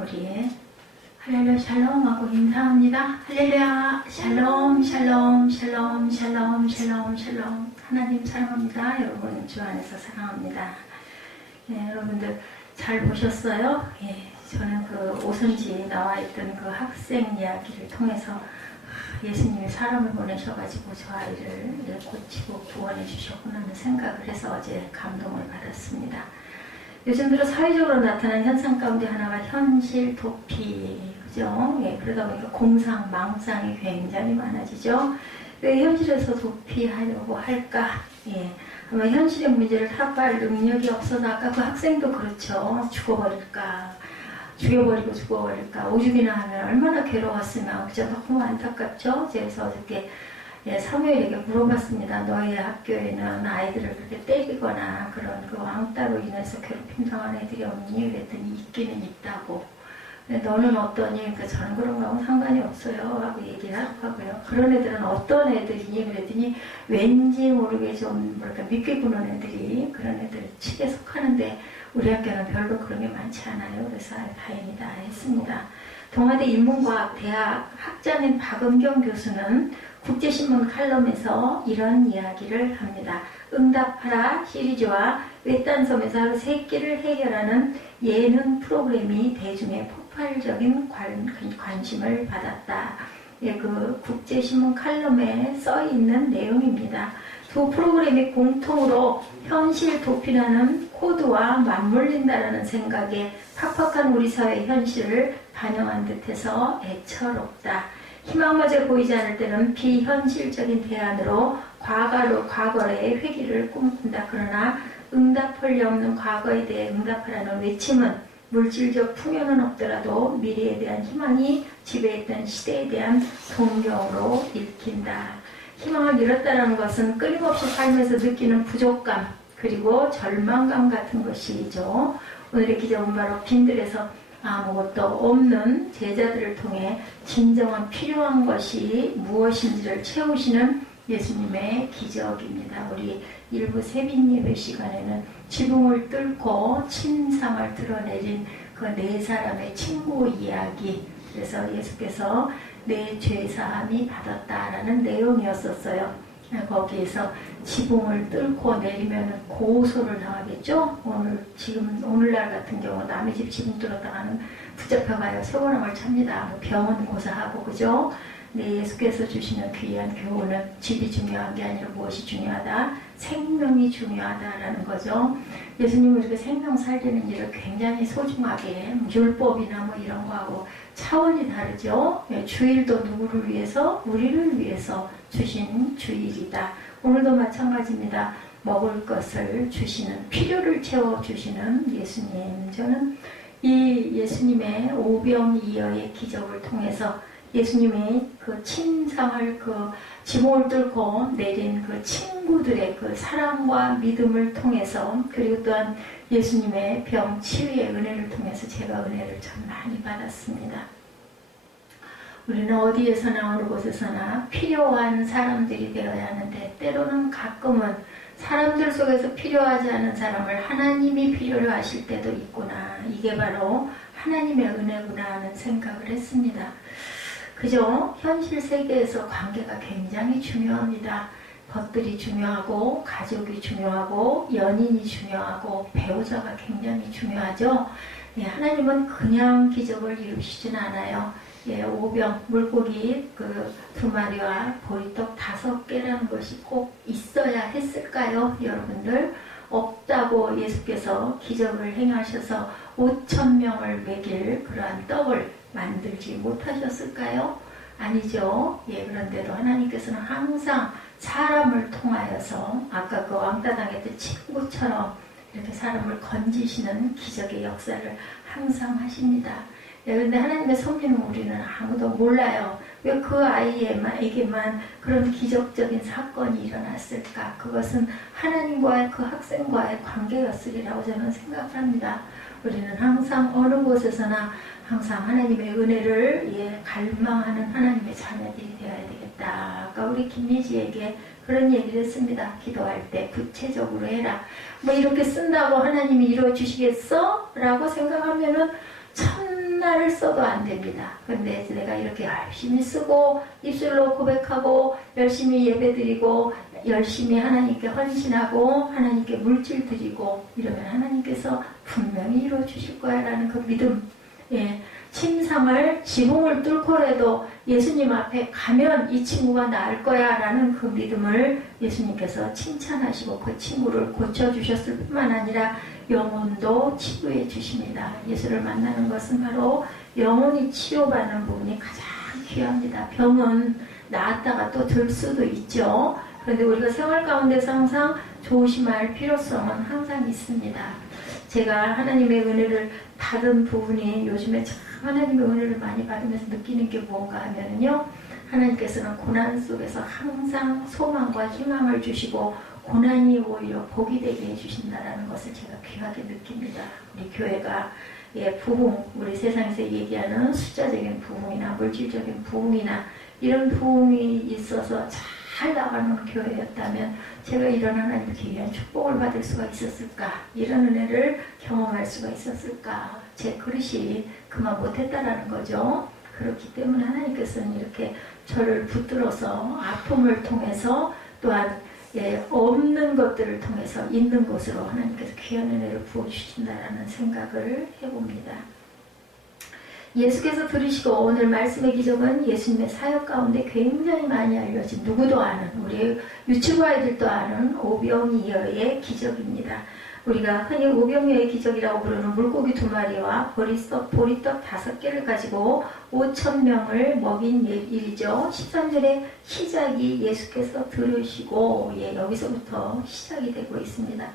우리 할렐루야 샬롬 하고 인사합니다. 할렐루야 샬롬 샬롬 샬롬 샬롬 샬롬 샬롬. 하나님 사랑합니다. 여러분 주 안에서 사랑합니다. 여러분들 잘 보셨어요? 저는 그 오선지 나와 있던 그 학생 이야기를 통해서 예수님이 사람을 보내셔가지고 저 아이를 고치고 구원해 주셨구나 하는 생각을 해서 어제 감동을 받았습니다. 요즘 들어 사회적으로 나타난 현상 가운데 하나가 현실 도피, 그죠? 그러다 보니까 공상, 망상이 굉장히 많아지죠. 왜 현실에서 도피하려고 할까? 아마 현실의 문제를 타파할 능력이 없어서 아까 그 학생도 그렇죠. 죽어버릴까? 죽여버리고 죽어버릴까? 오죽이나 하면 얼마나 괴로웠으면, 그죠? 너무 안타깝죠? 그래서 어저께 사무엘에게 물어봤습니다. 너희 학교에는 아이들을 그렇게 때리거나 그런 그 왕따로 인해서 괴롭힘 당한 애들이 없니? 그랬더니 있기는 있다고. 근데 너는 어떠니? 그러니까 저는 그런 거하고 상관이 없어요 하고 얘기를 하고요. 그런 애들은 어떤 애들이니? 그랬더니 왠지 모르게 좀 뭐랄까 믿게 구는 애들이 그런 애들 측에 속하는데 우리 학교는 별로 그런 게 많지 않아요. 그래서 다행이다 했습니다. 동아대 인문과학대학 학자인 박은경 교수는 국제신문 칼럼에서 이런 이야기를 합니다. 응답하라 시리즈와 외딴섬에서 하루 3끼를 해결하는 예능 프로그램이 대중의 폭발적인 관심을 받았다. 그 국제신문 칼럼에 써있는 내용입니다. 두 프로그램이 공통으로 현실 도피라는 코드와 맞물린다라는 생각에 팍팍한 우리 사회의 현실을 반영한 듯해서 애처롭다. 희망마저 보이지 않을 때는 비현실적인 대안으로 과거의 회귀를 꿈꾼다. 그러나 응답할 리 없는 과거에 대해 응답하라는 외침은 물질적 풍요는 없더라도 미래에 대한 희망이 지배했던 시대에 대한 동경으로 읽힌다. 희망을 잃었다는 것은 끊임없이 삶에서 느끼는 부족감 그리고 절망감 같은 것이죠. 오늘의 기적은 바로 빈들에서 아무것도 없는 제자들을 통해 진정한 필요한 것이 무엇인지를 채우시는 예수님의 기적입니다. 우리 일부 새벽 예배 시간에는 지붕을 뚫고 침상을 드러내린 그 4사람의 친구 이야기, 그래서 예수께서 내 죄사함이 받았다라는 내용이었었어요. 거기에서 지붕을 뚫고 내리면 고소를 당하겠죠. 오늘날 같은 경우 남의 집 지붕 뚫었다가는 붙잡혀가요. 세월함을 찹니다. 병원 고사하고, 그죠? 네, 예수께서 주시는 귀한 교훈은 집이 중요한 게 아니라 무엇이 중요하다? 생명이 중요하다라는 거죠. 예수님은 이렇게 생명 살리는 일을 굉장히 소중하게, 율법이나 뭐 이런 거하고 차원이 다르죠. 주일도 누구를 위해서? 우리를 위해서 주신 주일이다. 오늘도 마찬가지입니다. 먹을 것을 주시는, 필요를 채워주시는 예수님. 저는 이 예수님의 오병이어의 기적을 통해서 예수님이 그 침상을 그 지붕을 뚫고 내린 그 친구들의 그 사랑과 믿음을 통해서, 그리고 또한 예수님의 병 치유의 은혜를 통해서 제가 은혜를 참 많이 받았습니다. 우리는 어디에서나 어느 곳에서나 필요한 사람들이 되어야 하는데, 때로는 가끔은 사람들 속에서 필요하지 않은 사람을 하나님이 필요로 하실 때도 있구나. 이게 바로 하나님의 은혜구나 하는 생각을 했습니다. 그죠? 현실 세계에서 관계가 굉장히 중요합니다. 것들이 중요하고, 가족이 중요하고, 연인이 중요하고, 배우자가 굉장히 중요하죠. 하나님은 그냥 기적을 이루시진 않아요. 오병, 물고기 그 2마리와 보리떡 5개라는 것이 꼭 있어야 했을까요? 여러분들, 없다고 예수께서 기적을 행하셔서 5,000명을 먹일 그러한 떡을 만들지 못하셨을까요? 아니죠. 그런데도 하나님께서는 항상 사람을 통하여서 아까 그 왕따 당했던 친구처럼 이렇게 사람을 건지시는 기적의 역사를 항상 하십니다. 그런데 하나님의 섭리는 우리는 아무도 몰라요. 왜 그 아이에게만 그런 기적적인 사건이 일어났을까? 그것은 하나님과의 그 학생과의 관계였으리라고 저는 생각합니다. 우리는 항상 어느 곳에서나 항상 하나님의 은혜를 갈망하는 하나님의 자녀들이 되어야 되겠다. 아까 우리 김예지에게 그런 얘기를 했습니다. 기도할 때 구체적으로 해라. 뭐 이렇게 쓴다고 하나님이 이루어주시겠어? 라고 생각하면은 참 한나를 써도 안 됩니다. 그런데 내가 이렇게 열심히 쓰고 입술로 고백하고 열심히 예배드리고 열심히 하나님께 헌신하고 하나님께 물질 드리고 이러면 하나님께서 분명히 이루어 주실 거야 라는 그 믿음. 예, 침상을 지붕을 뚫고라도 예수님 앞에 가면 이 친구가 나을 거야 라는 그 믿음을 예수님께서 칭찬하시고 그 친구를 고쳐주셨을 뿐만 아니라 영혼도 치유해 주십니다. 예수를 만나는 것은 바로 영혼이 치유받는 부분이 가장 귀합니다. 병은 나았다가 또 들 수도 있죠. 그런데 우리가 생활 가운데서 항상 조심할 필요성은 항상 있습니다. 제가 하나님의 은혜를 받은 부분이 요즘에 참 하나님의 은혜를 많이 받으면서 느끼는 게 뭔가 하면요. 하나님께서는 고난 속에서 항상 소망과 희망을 주시고 고난이 오히려 복이 되게 해주신다는 것을 제가 귀하게 느낍니다. 우리 교회가 부흥, 우리 세상에서 얘기하는 숫자적인 부흥이나 물질적인 부흥이나 이런 부흥이 있어서 잘 나가는 교회였다면 제가 이런 하나님의 귀한 축복을 받을 수가 있었을까? 이런 은혜를 경험할 수가 있었을까? 제 그릇이 그만 못했다라는 거죠. 그렇기 때문에 하나님께서는 이렇게 저를 붙들어서 아픔을 통해서 또한 없는 것들을 통해서 있는 것으로 하나님께서 귀한 은혜를 부어주신다라는 생각을 해봅니다. 예수께서 들으시고 오늘 말씀의 기적은 예수님의 사역 가운데 굉장히 많이 알려진 누구도 아는 우리 유치부 아이들도 아는 오병이어의 기적입니다. 우리가 흔히 오병이어의 기적이라고 부르는 물고기 2마리와 보리떡 5개를 가지고 5,000명을 먹인 일이죠. 13절의 시작이 예수께서 들으시고 여기서부터 시작이 되고 있습니다.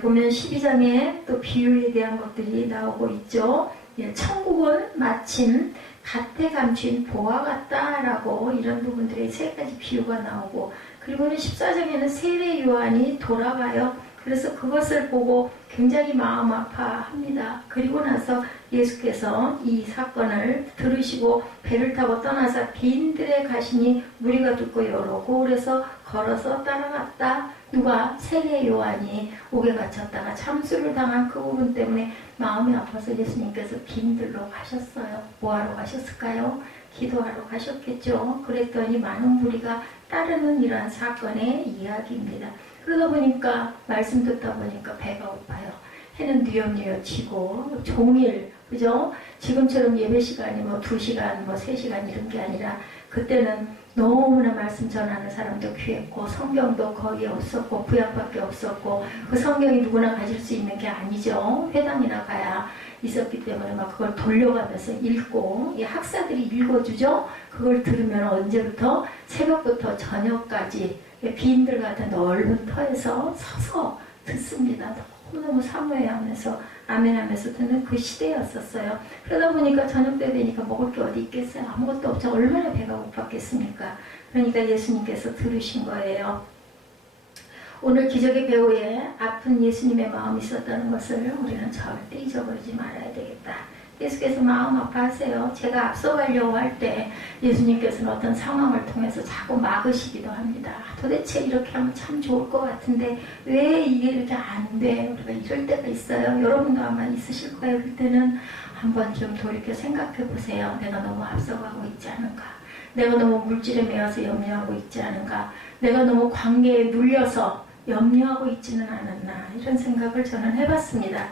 보면 12장에 또 비유에 대한 것들이 나오고 있죠. 천국은 마침 갓에 감춘 보화 같다라고 이런 부분들의 3가지 비유가 나오고 그리고는 14장에는 세례 요한이 돌아가요. 그래서 그것을 보고 굉장히 마음 아파합니다. 그리고 나서 예수께서 이 사건을 들으시고 배를 타고 떠나서 빈들에 가시니 무리가 듣고 여러 고을에서 걸어서 따라갔다. 누가? 세례 요한이 옥에 갇혔다가 참수를 당한 그 부분 때문에 마음이 아파서 예수님께서 빈들로 가셨어요. 뭐하러 가셨을까요? 기도하러 가셨겠죠. 그랬더니 많은 무리가 따르는 이러한 사건의 이야기입니다. 그러다 보니까 말씀 듣다 보니까 배가 고파요. 해는 뉘엿뉘엿 지고 종일 그죠? 지금처럼 예배 시간이 2시간 3시간 이런 게 아니라 그때는 너무나 말씀 전하는 사람도 귀했고 성경도 거의 없었고 구약밖에 없었고 그 성경이 누구나 가질 수 있는 게 아니죠. 회당이나 가야 있었기 때문에 막 그걸 돌려가면서 읽고 이 학사들이 읽어주죠. 그걸 들으면 언제부터? 새벽부터 저녁까지 빈들 같은 넓은 터에서 서서 듣습니다. 너무너무 사모해하면서 아멘하면서 듣는 그 시대였었어요. 그러다 보니까 저녁 때 되니까 먹을 게 어디 있겠어요. 아무것도 없죠. 얼마나 배가 고팠겠습니까. 그러니까 예수님께서 들으신 거예요. 오늘 기적의 배후에 아픈 예수님의 마음이 있었다는 것을 우리는 절대 잊어버리지 말아야 되겠다. 예수께서 마음 아파하세요. 제가 앞서가려고 할 때 예수님께서는 어떤 상황을 통해서 자꾸 막으시기도 합니다. 도대체 이렇게 하면 참 좋을 것 같은데 왜 이게 이렇게 안 돼? 우리가 이럴 때가 있어요. 여러분도 아마 있으실 거예요. 그때는 한번 좀 돌이켜 생각해 보세요. 내가 너무 앞서가고 있지 않은가? 내가 너무 물질에 매여서 염려하고 있지 않은가? 내가 너무 관계에 눌려서 염려하고 있지는 않았나? 이런 생각을 저는 해봤습니다.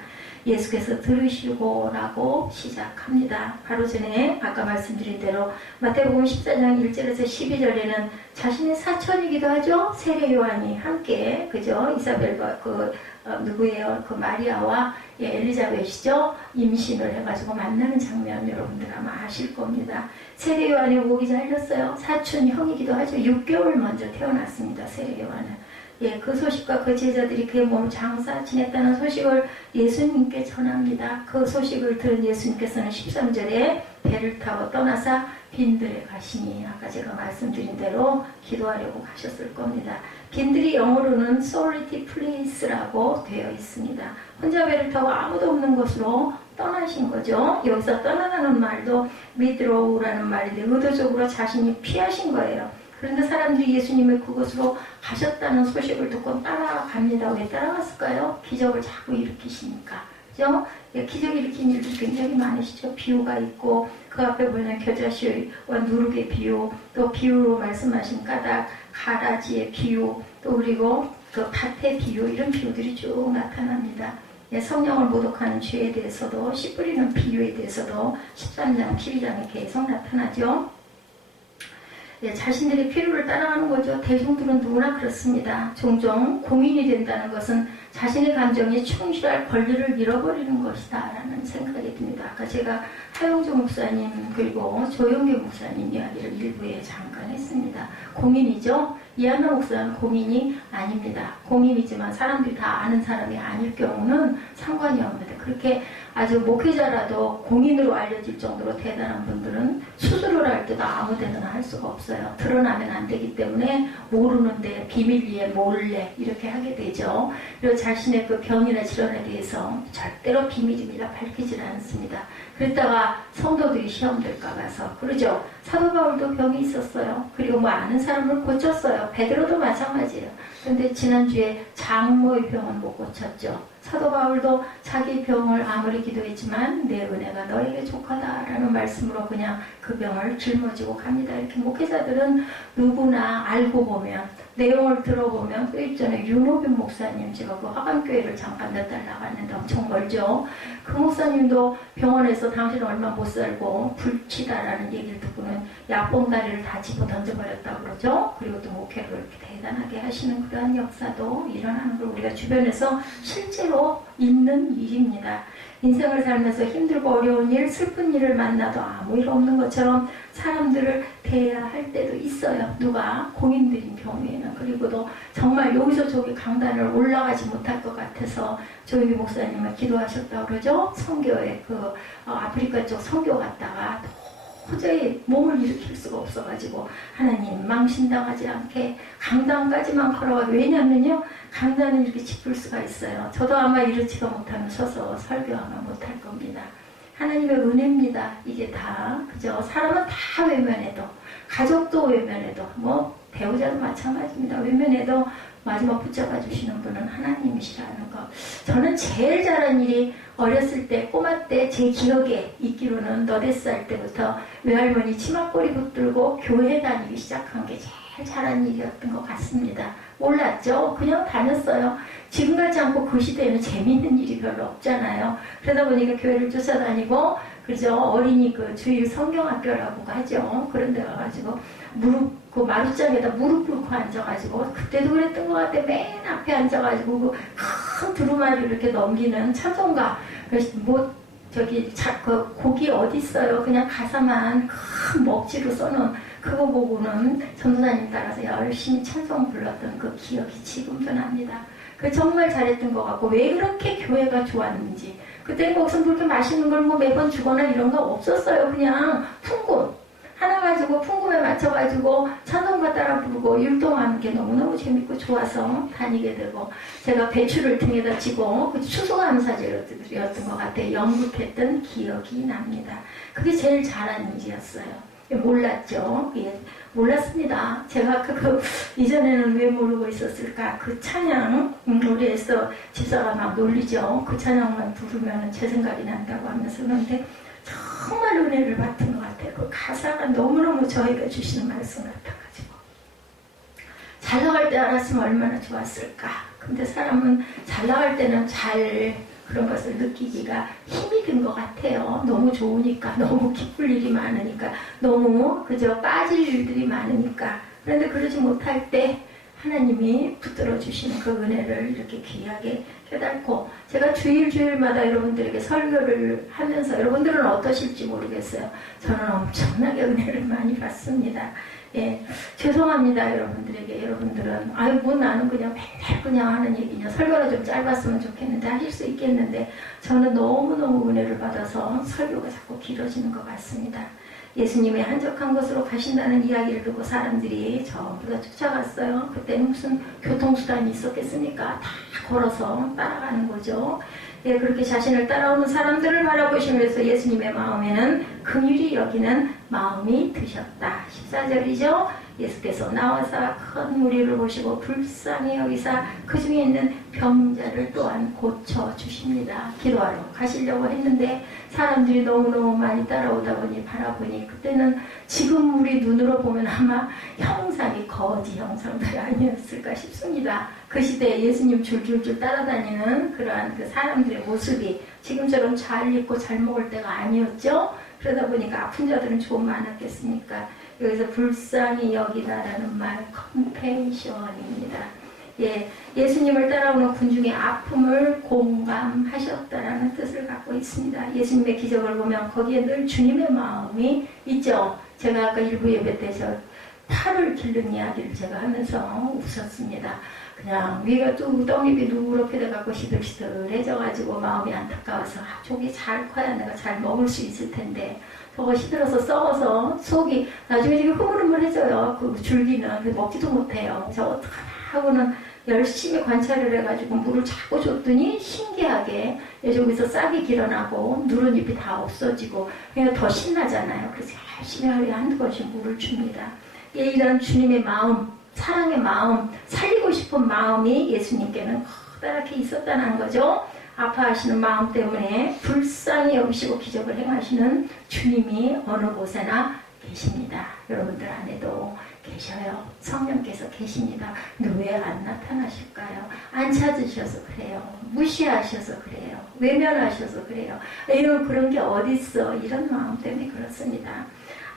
예수께서 들으시고 라고 시작합니다. 바로 전에 아까 말씀드린 대로 마태복음 14장 1절에서 12절에는 자신의 사촌이기도 하죠. 세례 요한이 함께 그죠? 이사벨과 누구예요? 그 마리아와 엘리자벳이죠. 임신을 해가지고 만나는 장면 여러분들 아마 아실 겁니다. 세례 요한의 목이 잘렸어요. 사촌 형이기도 하죠. 6개월 먼저 태어났습니다. 세례 요한은. 그 소식과 그 제자들이 그의 몸을 장사 지냈다는 소식을 예수님께 전합니다. 그 소식을 들은 예수님께서는 13절에 배를 타고 떠나서 빈들에 가시니 아까 제가 말씀드린 대로 기도하려고 가셨을 겁니다. 빈들이 영어로는 solitary place라고 되어 있습니다. 혼자 배를 타고 아무도 없는 곳으로 떠나신 거죠. 여기서 떠나라는 말도 withdraw라는 말인데 의도적으로 자신이 피하신 거예요. 그런데 사람들이 예수님을 그곳으로 가셨다는 소식을 듣고 따라갑니다. 왜 따라갔을까요? 기적을 자꾸 일으키시니까. 그죠? 예, 기적 일으킨 일들이 굉장히 많으시죠. 비유가 있고 그 앞에 보면 겨자씨와 누룩의 비유, 또 비유로 말씀하신 까닭, 가라지의 비유, 또 그리고 그 밭의 비유, 이런 비유들이 쭉 나타납니다. 예, 성령을 모독하는 죄에 대해서도, 씨 뿌리는 비유에 대해서도 13장, 12장에 계속 나타나죠. 예, 자신들의 필요를 따라가는 거죠. 대중들은 누구나 그렇습니다. 종종 공인이 된다는 것은 자신의 감정에 충실할 권리를 잃어버리는 것이다 라는 생각이 듭니다. 아까 제가 하용조 목사님 그리고 조영규 목사님 이야기를 일부에 잠깐 했습니다. 공인이죠. 이한나 목사는 공인이 아닙니다. 공인이지만 사람들이 다 아는 사람이 아닐 경우는 상관이 없는데, 그렇게 아주 목회자라도 공인으로 알려질 정도로 대단한 분들은 수술을 할 때도 아무 데나 할 수가 없어요. 드러나면 안 되기 때문에 모르는데 비밀리에 몰래 이렇게 하게 되죠. 그리고 자신의 그 병이나 질환에 대해서 절대로 비밀입니다. 밝히질 않습니다. 그랬다가 성도들이 시험 들까 봐서 그러죠. 사도 바울도 병이 있었어요. 그리고 뭐 아는 사람을 고쳤어요. 베드로도 마찬가지예요. 그런데 지난주에 장모의 병은 못 고쳤죠. 사도 바울도 자기 병을 아무리 기도했지만 내 은혜가 너에게 족하다라는 말씀으로 그냥 그 병을 짊어지고 갑니다. 이렇게 목회자들은 누구나 알고 보면, 내용을 들어보면, 또 일전에 윤호빈 목사님, 제가 그 화감교회를 잠깐 몇 달 나갔는데 엄청 멀죠. 그 목사님도 병원에서 당신은 얼마 못 살고 불치다라는 얘기를 듣고는 약봉다리를 다 집어 던져버렸다고 그러죠. 그리고 또 목회를 이렇게 대단하게 하시는 그러한 역사도 일어나는 걸 우리가 주변에서 실제로 있는 일입니다. 인생을 살면서 힘들고 어려운 일, 슬픈 일을 만나도 아무 일 없는 것처럼 사람들을 대해야 할 때도 있어요. 누가 공인들인 경우에는. 그리고도 정말 여기서 저기 강단을 올라가지 못할 것 같아서 조영기 목사님은 기도하셨다고 그러죠. 선교에 아프리카 쪽 선교 갔다가 도저히 몸을 일으킬 수가 없어가지고 하나님 망신당하지 않게 강단까지만 걸어가고, 왜냐면요 강단은 이렇게 짚을 수가 있어요. 저도 아마 이렇지가 못하면 서서 설교하면 못할 겁니다. 하나님의 은혜입니다. 이게 다 그죠. 사람은 다 외면해도, 가족도 외면해도, 뭐 배우자도 마찬가지입니다. 외면해도 마지막 붙잡아 주시는 분은 하나님이시라는 거. 저는 제일 잘한 일이 어렸을 때, 꼬마 때 제 기억에 있기로는 8살 때부터 외할머니 치마꼬리 붙들고 교회 다니기 시작한 게 제일 잘한 일이었던 것 같습니다. 몰랐죠? 그냥 다녔어요. 지금 같지 않고 그 시대에는 재미있는 일이 별로 없잖아요. 그러다 보니까 교회를 쫓아다니고, 그죠? 어린이 그 주일 성경학교라고 하죠. 그런 데 가가지고 그 마루장에다 무릎 꿇고 앉아가지고, 그때도 그랬던 것 같아. 맨 앞에 앉아가지고 그 큰 두루마리를 이렇게 넘기는 찬송가. 뭐 그 곡이 어디 있어요? 그냥 가사만 큰 먹지로 써놓은 그거 보고는 전도사님 따라서 열심히 찬송 불렀던 그 기억이 지금도 납니다. 그 정말 잘했던 것 같고, 왜 그렇게 교회가 좋았는지. 그때는 거기서 그렇게 맛있는 걸 뭐 매번 주거나 이런 거 없었어요. 그냥 풍금 하나 가지고 풍금에 맞춰가지고 찬송가 따라 부르고 율동하는 게 너무너무 재밌고 좋아서 다니게 되고, 제가 배추를 등에다 지고 그 추수감사제였던 것 같아요. 연극했던 기억이 납니다. 그게 제일 잘한 일이었어요. 몰랐죠. 예, 몰랐습니다. 제가 이전에는 왜 모르고 있었을까. 그 찬양, 우리 에서 집사가 막 놀리죠. 그 찬양만 부르면 제 생각이 난다고 하면서. 그런데 정말 은혜를 받은 것 같아요. 그 가사가 너무너무 저희가 주시는 말씀 같아가지고. 잘 나갈 때 알았으면 얼마나 좋았을까. 근데 사람은 잘 나갈 때는 그런 것을 느끼기가 힘이 든 것 같아요. 너무 좋으니까, 너무 기쁠 일이 많으니까, 너무 그저 빠질 일들이 많으니까. 그런데 그러지 못할 때 하나님이 붙들어 주시는 그 은혜를 이렇게 귀하게 깨닫고, 제가 주일마다 여러분들에게 설교를 하면서, 여러분들은 어떠실지 모르겠어요. 저는 엄청나게 은혜를 많이 받습니다. 예, 죄송합니다 여러분들에게. 여러분들은 아이고 나는 그냥 맨날 그냥 하는 얘기냐, 설교가 좀 짧았으면 좋겠는데 하실 수 있겠는데, 저는 너무너무 은혜를 받아서 설교가 자꾸 길어지는 것 같습니다. 예수님이 한적한 곳으로 가신다는 이야기를 듣고 사람들이 전부 다 쫓아갔어요. 그때는 무슨 교통수단이 있었겠습니까? 다 걸어서 따라가는 거죠. 예, 그렇게 자신을 따라오는 사람들을 바라보시면서 예수님의 마음에는 긍휼히 여기는 마음이 드셨다. 14절이죠. 예수께서 나와서 큰 무리를 보시고 불쌍히 여기사 그 중에 있는 병자를 또한 고쳐주십니다. 기도하러 가시려고 했는데 사람들이 너무너무 많이 따라오다 보니 바라보니 그때는 지금 우리 눈으로 보면 아마 형상이 거지 형상들이 아니었을까 싶습니다. 그 시대에 예수님 줄줄줄 따라다니는 그러한 그 사람들의 모습이 지금처럼 잘 입고 잘 먹을 때가 아니었죠. 그러다 보니까 아픈 자들은 좀 많았겠습니까? 여기서 불쌍히 여기다라는 말, 컴패션입니다. 예, 예수님을 따라오는 군중의 아픔을 공감하셨다라는 뜻을 갖고 있습니다. 예수님의 기적을 보면 거기에 늘 주님의 마음이 있죠. 제가 아까 일부 예배 때 저 팔을 기른 이야기를 제가 하면서 웃었습니다. 그냥 위가 또 떡잎이 누렇게 돼갖고 시들시들해져가지고 마음이 안타까워서 저기 잘 커야 내가 잘 먹을 수 있을 텐데 저거 시들어서 썩어서 속이 나중에 되게 흐물흐물해져요. 그 줄기는 먹지도 못해요. 저 어떡하나 하고는 열심히 관찰을 해가지고 물을 자꾸 줬더니 신기하게 저기서 싹이 길어나고 누런 잎이 다 없어지고 그냥 더 신나잖아요. 그래서 열심히 하루에 한두 번씩 물을 줍니다. 이런 주님의 마음, 사랑의 마음, 살리고 싶은 마음이 예수님께는 커다랗게 있었다는 거죠. 아파하시는 마음 때문에 불쌍히 여기시고 기적을 행하시는 주님이 어느 곳에나 계십니다. 여러분들 안에도 계셔요. 성령께서 계십니다. 근데 왜 안 나타나실까요? 안 찾으셔서 그래요. 무시하셔서 그래요. 외면하셔서 그래요. 에휴 그런 게 어딨어. 이런 마음 때문에 그렇습니다.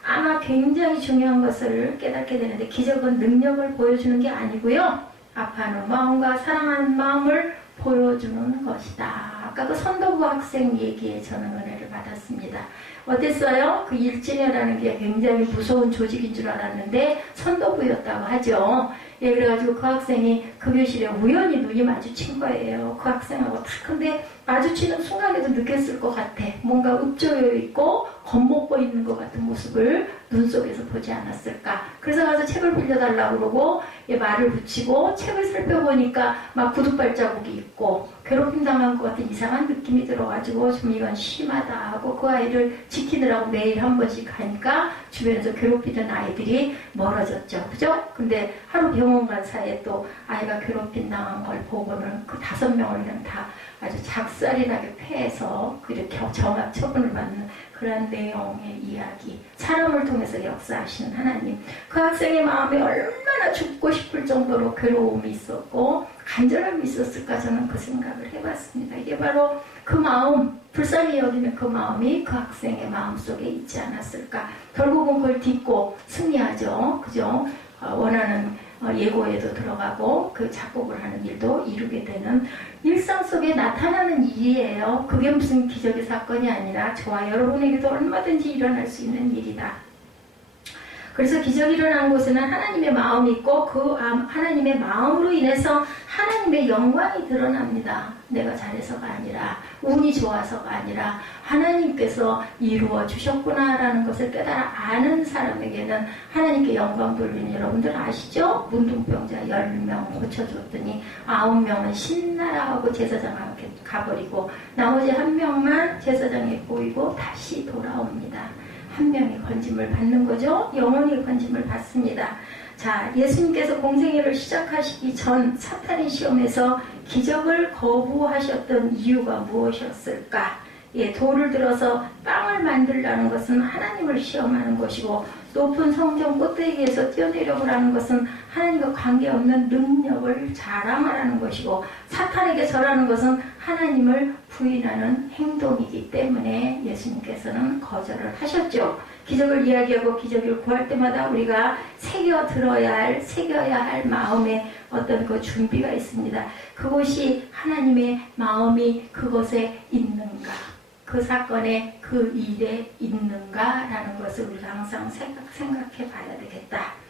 아마 굉장히 중요한 것을 깨닫게 되는데 기적은 능력을 보여주는 게 아니고요. 아파하는 마음과 사랑하는 마음을 보여주는 것이다. 아까 그 선도부 학생 얘기에 저는 은혜를 받았습니다. 어땠어요? 그 일진회라는 게 굉장히 무서운 조직인 줄 알았는데 선도부였다고 하죠. 예, 그래가지고 그 학생이 그 교실에 우연히 눈이 마주친 거예요. 그 학생하고 딱. 근데 마주치는 순간에도 느꼈을 것 같아. 뭔가 읍조여 있고 겁먹고 있는 것 같은 모습을 눈 속에서 보지 않았을까. 그래서 가서 책을 빌려달라고 그러고 예, 말을 붙이고 책을 살펴보니까 막 구두발자국이 있고 괴롭힘 당한 것 같은 이상한 느낌이 들어가지고 좀 이건 심하다 하고 그 아이를 지키느라고 매일 한 번씩 가니까 주변에서 괴롭히던 아이들이 멀어졌죠. 그죠? 근데 하루 병원 간 사이에 또 아이가 괴롭힘 당한 걸 보고는 그 5명을 그냥 다 아주 작살이 나게 패해서 그렇게 정합 처분을 받는 그런 내용의 이야기. 사람을 통해서 역사하시는 하나님. 그 학생의 마음에 얼마나 죽고 싶을 정도로 괴로움이 있었고 간절함이 있었을까 저는 그 생각을 해봤습니다. 이게 바로 그 마음, 불쌍히 여기는 그 마음이 그 학생의 마음속에 있지 않았을까. 결국은 그걸 딛고 승리하죠. 그죠? 원하는 예고에도 들어가고 그 작곡을 하는 일도 이루게 되는 일상 속에 나타나는 일이에요. 그게 무슨 기적의 사건이 아니라 저와 여러분에게도 얼마든지 일어날 수 있는 일이다. 그래서 기적이 일어난 곳에는 하나님의 마음이 있고 그 하나님의 마음으로 인해서 하나님의 영광이 드러납니다. 내가 잘해서가 아니라 운이 좋아서가 아니라 하나님께서 이루어 주셨구나라는 것을 깨달아 아는 사람에게는 하나님께 영광 돌리는 여러분들 아시죠? 문둥병자 10명 고쳐줬더니 9명은 신나라 하고 제사장한테 가버리고 나머지 1명만 제사장에 보이고 다시 돌아옵니다. 1명이 건짐을 받는 거죠. 영원히 건짐을 받습니다. 자, 예수님께서 공생애를 시작하시기 전 사탄의 시험에서 기적을 거부하셨던 이유가 무엇이었을까? 예, 돌을 들어서 빵을 만들라는 것은 하나님을 시험하는 것이고 높은 성전 꼭대기에서 뛰어내려오라는 것은 하나님과 관계없는 능력을 자랑하라는 것이고 사탄에게 절하는 것은 하나님을 부인하는 행동이기 때문에 예수님께서는 거절을 하셨죠. 기적을 이야기하고 기적을 구할 때마다 우리가 새겨야 할 마음에 어떤 그 준비가 있습니다. 그것이 하나님의 마음이 그것에 있는가, 그 사건에 그 일에 있는가라는 것을 우리가 항상 생각해 봐야 되겠다.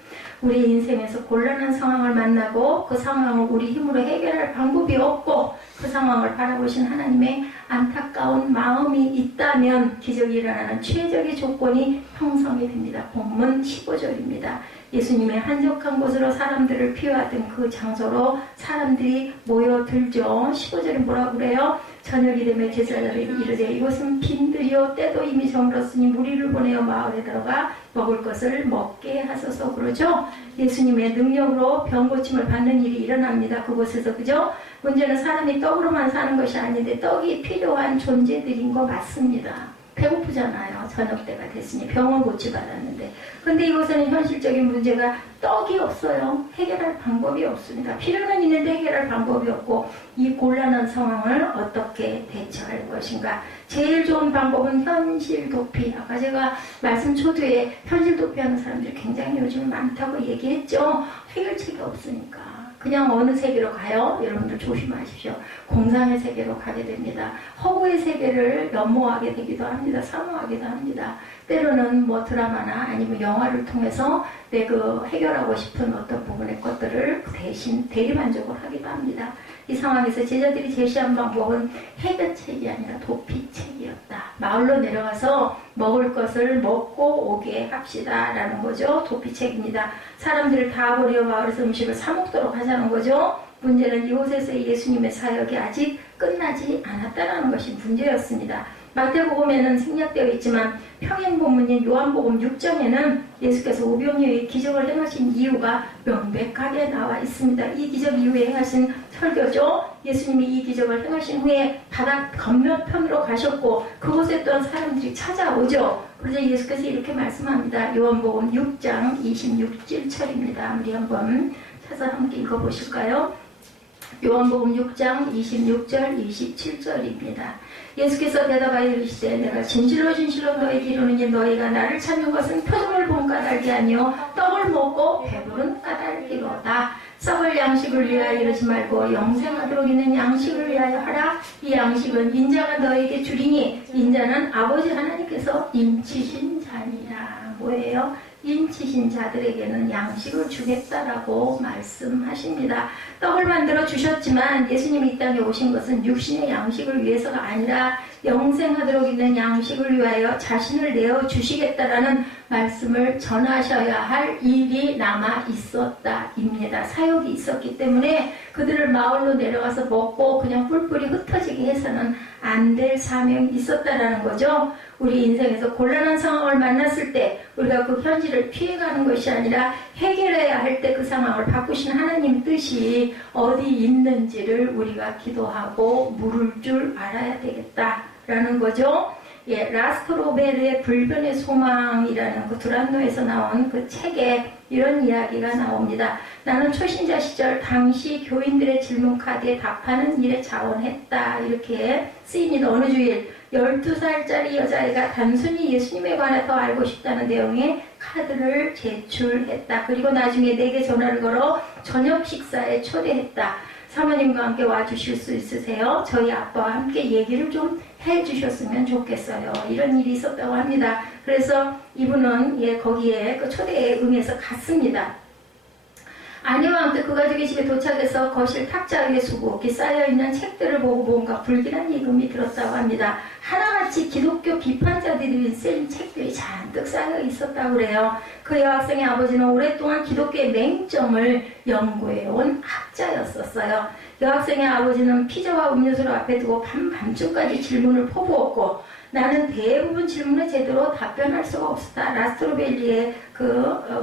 우리 인생에서 곤란한 상황을 만나고 그 상황을 우리 힘으로 해결할 방법이 없고 그 상황을 바라보신 하나님의 안타까운 마음이 있다면 기적이 일어나는 최적의 조건이 형성이 됩니다. 본문 15절입니다. 예수님의 한적한 곳으로 사람들을 피워하던 그 장소로 사람들이 모여들죠. 15절에 뭐라고 그래요? 저녁이 되면 제자들이 이르되 이곳은 빈들이요 때도 이미 저물었으니 무리를 보내어 마을에 들어가 먹을 것을 먹게 하소서. 그러죠. 예수님의 능력으로 병 고침을 받는 일이 일어납니다. 그곳에서. 그죠? 문제는 사람이 떡으로만 사는 것이 아닌데 떡이 필요한 존재들인 거 맞습니다. 배고프잖아요. 저녁 때가 됐으니 병원 고치받았는데. 근데 이곳에는 현실적인 문제가 떡이 없어요. 해결할 방법이 없습니다. 필요는 있는데 해결할 방법이 없고 이 곤란한 상황을 어떻게 대처할 것인가. 제일 좋은 방법은 현실 도피. 아까 제가 말씀 초두에 현실 도피하는 사람들이 굉장히 요즘 많다고 얘기했죠. 해결책이 없으니까. 그냥 어느 세계로 가요? 여러분들 조심하십시오. 공상의 세계로 가게 됩니다. 허구의 세계를 연모하게 되기도 합니다. 사모하기도 합니다. 때로는 뭐 드라마나 아니면 영화를 통해서 내 그 해결하고 싶은 어떤 부분의 것들을 대신 대리만족을 하기도 합니다. 이 상황에서 제자들이 제시한 방법은 해결책이 아니라 도피책이었다. 마을로 내려가서 먹을 것을 먹고 오게 합시다 라는 거죠. 도피책입니다. 사람들을 다 버리어 마을에서 음식을 사 먹도록 하자는 거죠. 문제는 이곳에서의 예수님의 사역이 아직 끝나지 않았다는 것이 문제였습니다. 마태복음에는 생략되어 있지만 평행본문인 요한복음 6장에는 예수께서 오병이어의 기적을 행하신 이유가 명백하게 나와 있습니다. 이 기적 이후에 행하신 설교죠. 예수님이 이 기적을 행하신 후에 바다 건너편으로 가셨고 그곳에 또한 사람들이 찾아오죠. 그래서 예수께서 이렇게 말씀합니다. 요한복음 6장 26절입니다. 우리 한번 찾아서 함께 읽어보실까요? 요한복음 6장 26절 27절입니다. 예수께서 대답하여 이르시되 내가 진실로 진실로 너희에게 이르노니 너희가 나를 찾는 것은 표적을 본 까닭이 아니요 떡을 먹고 배부른 까닭이로다. 썩을 양식을 위하여 이르지 말고 영생하도록 있는 양식을 위하여 하라. 이 양식은 인자가 너희에게 주리니 인자는 아버지 하나님께서 인치신 자니라. 뭐예요? 인치신 자들에게는 양식을 주겠다라고 말씀하십니다. 떡을 만들어 주셨지만 예수님이 이 땅에 오신 것은 육신의 양식을 위해서가 아니라 영생하도록 있는 양식을 위하여 자신을 내어 주시겠다라는 말씀을 전하셔야 할 일이 남아 있었다입니다. 사역이 있었기 때문에 그들을 마을로 내려가서 먹고 그냥 뿔뿔이 흩어지게 해서는 안 될 사명이 있었다라는 거죠. 우리 인생에서 곤란한 상황을 만났을 때 우리가 그 현실을 피해가는 것이 아니라 해결해야 할 때 그 상황을 바꾸신 하나님 뜻이 어디 있는지를 우리가 기도하고 물을 줄 알아야 되겠다라는 거죠. 예, 라스트로베르의 불변의 소망이라는 그 두란노에서 나온 그 책에 이런 이야기가 나옵니다. 나는 초신자 시절 당시 교인들의 질문 카드에 답하는 일에 자원했다. 이렇게 쓰입니다. 어느 주일 12살짜리 여자애가 단순히 예수님에 관해 더 알고 싶다는 내용의 카드를 제출했다. 그리고 나중에 내게 전화를 걸어 저녁 식사에 초대했다. 사모님과 함께 와주실 수 있으세요? 저희 아빠와 함께 얘기를 좀 해주셨으면 좋겠어요. 이런 일이 있었다고 합니다. 그래서 이분은 거기에 그 초대에 응해서 갔습니다. 아내와 함께 그 가족의 집에 도착해서 거실 탁자 위에 수북히 쌓여있는 책들을 보고 뭔가 불길한 예감이 들었다고 합니다. 하나같이 기독교 비판자들이 쓴 책들이 잔뜩 쌓여 있었다고 그래요. 그 여학생의 아버지는 오랫동안 기독교의 맹점을 연구해온 학자였었어요. 여학생의 아버지는 피자와 음료수를 앞에 두고 밤중까지 질문을 퍼부었고 나는 대부분 질문에 제대로 답변할 수가 없었다. 라스트로벨리의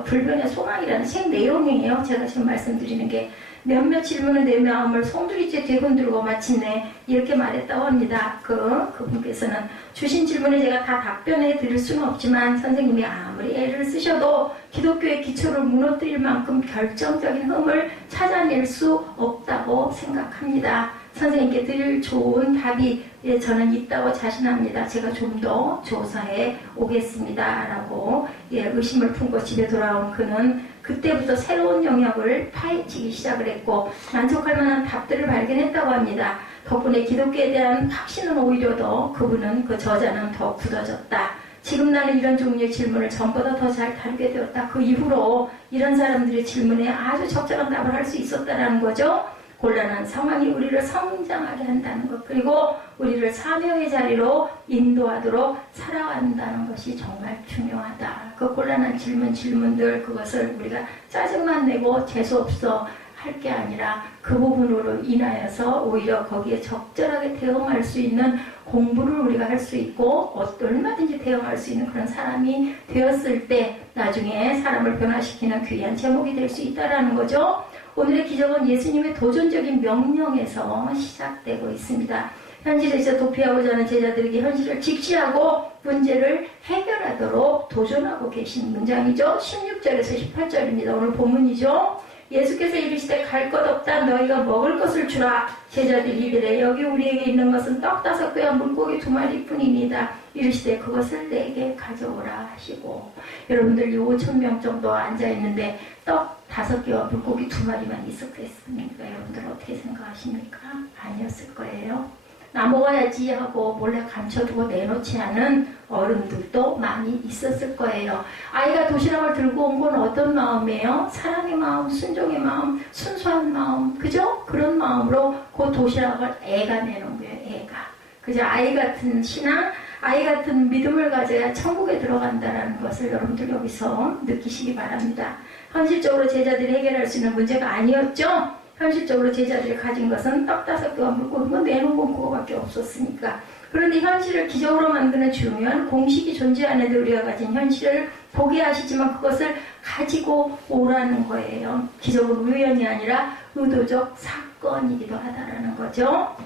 불변의 소망이라는 책 내용이에요. 제가 지금 말씀드리는 게 몇몇 질문은 내 마음을 송두리째 되흔들고 마침내 이렇게 말했다고 합니다. 그분께서는 주신 질문에 제가 다 답변해 드릴 수는 없지만 선생님이 아무리 애를 쓰셔도 기독교의 기초를 무너뜨릴 만큼 결정적인 흠을 찾아낼 수 없다고 생각합니다. 선생님께 드릴 좋은 답이 저는 있다고 자신합니다. 제가 좀 더 조사해 오겠습니다. 라고 의심을 품고 집에 돌아온 그는 그때부터 새로운 영역을 파헤치기 시작을 했고 만족할 만한 답들을 발견했다고 합니다. 덕분에 기독교에 대한 확신은 오히려 더 그분은 그 저자는 더 굳어졌다. 지금 나는 이런 종류의 질문을 전보다 더 잘 다루게 되었다. 그 이후로 이런 사람들의 질문에 아주 적절한 답을 할 수 있었다는 거죠. 곤란한 상황이 우리를 성장하게 한다는 것, 그리고 우리를 사명의 자리로 인도하도록 살아간다는 것이 정말 중요하다. 그 곤란한 질문들, 그것을 우리가 짜증만 내고 재수없어 할 게 아니라 그 부분으로 인하여서 오히려 거기에 적절하게 대응할 수 있는 공부를 우리가 할 수 있고 얼마든지 대응할 수 있는 그런 사람이 되었을 때 나중에 사람을 변화시키는 귀한 제목이 될 수 있다는 거죠. 오늘의 기적은 예수님의 도전적인 명령에서 시작되고 있습니다. 현실에서 도피하고자 하는 제자들에게 현실을 직시하고 문제를 해결하도록 도전하고 계신 문장이죠. 16절에서 18절입니다. 오늘 본문이죠. 예수께서 이르시되 갈 것 없다 너희가 먹을 것을 주라. 제자들이 이르되 여기 우리에게 있는 것은 떡 5개와 물고기 2마리뿐입니다. 이르시되 그것을 내게 가져오라 하시고, 여러분들 5,000명 정도 앉아있는데 떡 5개와 물고기 2마리만 있었겠습니까? 여러분들 어떻게 생각하십니까? 아니었을 거예요. 나 먹어야지 하고 몰래 감춰두고 내놓지 않은 어른들도 많이 있었을 거예요. 아이가 도시락을 들고 온 건 어떤 마음이에요? 사랑의 마음, 순종의 마음, 순수한 마음, 그죠? 그런 마음으로 그 도시락을 애가 내놓은 거예요. 애가. 그죠? 아이 같은 신앙, 아이 같은 믿음을 가져야 천국에 들어간다는 것을 여러분들 여기서 느끼시기 바랍니다. 현실적으로 제자들이 해결할 수 있는 문제가 아니었죠? 현실적으로 제자들이 가진 것은 떡 5개와 물고기 내놓은 건 그거밖에 없었으니까. 그런데 현실을 기적으로 만드는 중요한 공식이 존재하는데 우리가 가진 현실을 포기하시지만 그것을 가지고 오라는 거예요. 기적은 우연이 아니라 의도적 사건이기도 하다라는 거죠.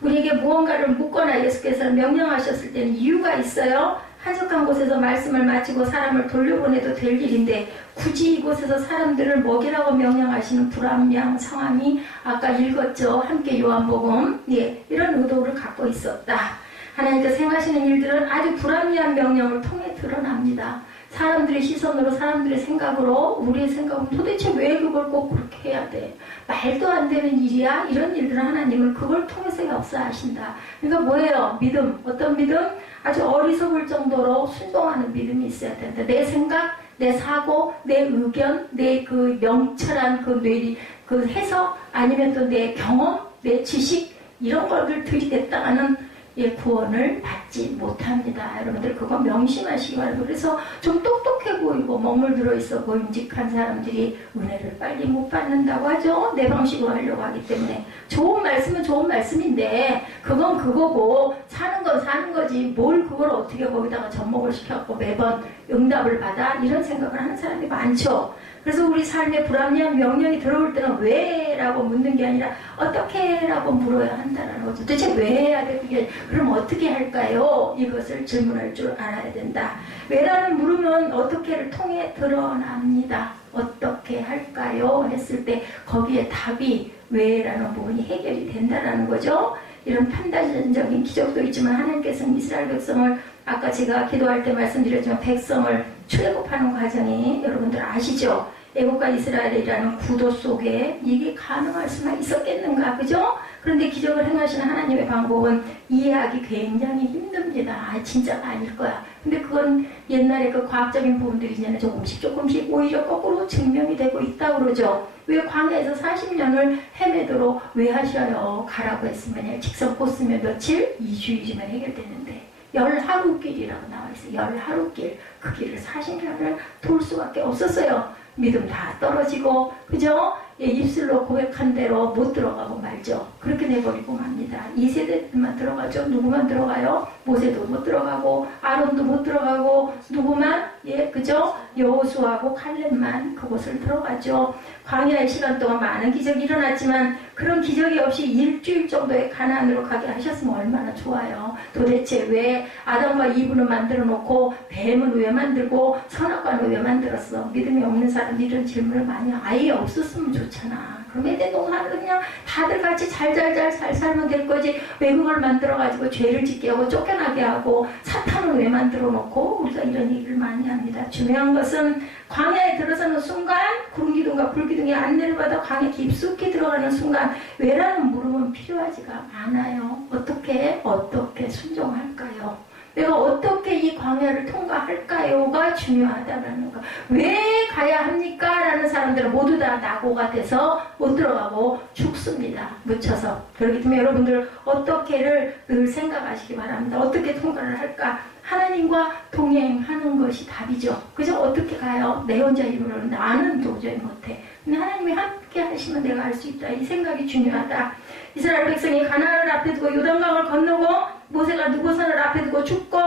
우리에게 무언가를 묻거나 예수께서 명령하셨을 때는 이유가 있어요. 한적한 곳에서 말씀을 마치고 사람을 돌려보내도 될 일인데 굳이 이곳에서 사람들을 먹이라고 명령하시는 불합리한 상황이 아까 읽었죠. 함께 요한복음. 예, 이런 의도를 갖고 있었다. 하나님께서 행하시는 일들은 아주 불합리한 명령을 통해 드러납니다. 사람들의 시선으로 사람들의 생각으로 우리의 생각은 도대체 왜 그걸 꼭 그렇게 해야 돼? 말도 안 되는 일이야? 이런 일들은 하나님은 그걸 통해서 역사하신다. 그러니까 뭐예요? 믿음. 어떤 믿음? 아주 어리석을 정도로 순종하는 믿음이 있어야 된다. 내 생각, 내 사고, 내 의견, 내 그 명철한 그 뇌리, 그 해석, 아니면 또 내 경험, 내 지식, 이런 것들 들이댔다가는 구원을 받지 못합니다. 여러분들 그거 명심하시기 바랍니다. 그래서 좀 똑똑해 보이고 먹물 들어있어 보임직한 사람들이 은혜를 빨리 못 받는다고 하죠. 내 방식으로 하려고 하기 때문에. 좋은 말씀은 좋은 말씀인데 그건 그거고 사는 건 사는 거지 뭘 그걸 어떻게 거기다가 접목을 시켜갖고 매번 응답을 받아? 이런 생각을 하는 사람이 많죠. 그래서 우리 삶에 불합리한 명령이 들어올 때는 왜? 라고 묻는 게 아니라 어떻게? 라고 물어야 한다는 거죠. 도대체 왜 해야 돼? 그게 그럼 어떻게 할까요? 이것을 질문할 줄 알아야 된다. 왜라는 물으면 어떻게를 통해 드러납니다. 어떻게 할까요? 했을 때 거기에 답이 왜라는 부분이 해결이 된다는 거죠. 이런 판단적인 기적도 있지만 하나님께서는 이스라엘 백성을 아까 제가 기도할 때 말씀드렸지만 백성을 출애굽하는 과정이 여러분들 아시죠? 애국과 이스라엘이라는 구도 속에 이게 가능할 수나 있었겠는가, 그죠? 그런데 기적을 행하시는 하나님의 방법은 이해하기 굉장히 힘듭니다. 아, 진짜가 아닐 거야. 근데 그건 옛날에 그 과학적인 부분들이 이제는 조금씩 오히려 거꾸로 증명이 되고 있다고 그러죠. 왜 광야에서 40년을 헤매도록 왜 하셔요? 가라고 했으면 직선 코스면 며칠? 2주이지만 해결되는데 10하루길이라고 나와 있어요. 10하루길. 그 길을 40년을 돌 수밖에 없었어요. 믿음 다 떨어지고, 그죠? 입술로 고백한 대로 못 들어가고 말죠. 그렇게 돼버리고 맙니다. 2세대만 들어가죠. 누구만 들어가요? 모세도 못 들어가고, 아론도 못 들어가고, 누구만? 그죠? 여호수아하고 칼렙만 그곳을 들어가죠. 광야의 시간 동안 많은 기적이 일어났지만 그런 기적이 없이 일주일 정도의 가나안으로 가게 하셨으면 얼마나 좋아요. 도대체 왜 아담과 이브는 만들어 놓고 뱀은 왜 만들고 선악과는 왜 만들었어? 믿음이 없는 사람들이 이런 질문을 많이 아예 없었으면 좋잖아. 그럼 에덴 동산을 그냥 다들 같이 잘 살면 될 거지. 왜 그걸 만들어가지고 죄를 짓게 하고 쫓겨나게 하고 사탄을 왜 만들어 놓고 우리가 이런 얘기를 많이 합니다. 중요한 것은 광야에 들어서는 순간 구름기둥과 불기둥의 안내를 받아 광야에 깊숙이 들어가는 순간 왜라는 물음은 필요하지가 않아요. 어떻게 순종할까요? 내가 어떻게 이 광야를 할까요가 중요하다는 거. 왜 가야 합니까? 라는 사람들은 모두 다 낙오가 돼서 못 들어가고 죽습니다. 묻혀서. 그렇기 때문에 여러분들 어떻게를 늘 생각하시기 바랍니다. 어떻게 통과를 할까? 하나님과 동행하는 것이 답이죠. 그죠? 어떻게 가요? 내 혼자 힘으로 나는 도저히 못해. 근데 하나님이 함께 하시면 내가 할 수 있다. 이 생각이 중요하다. 이스라엘 백성이 가나안을 앞에 두고 요단강을 건너고 모세가 누고선을 앞에 두고 죽고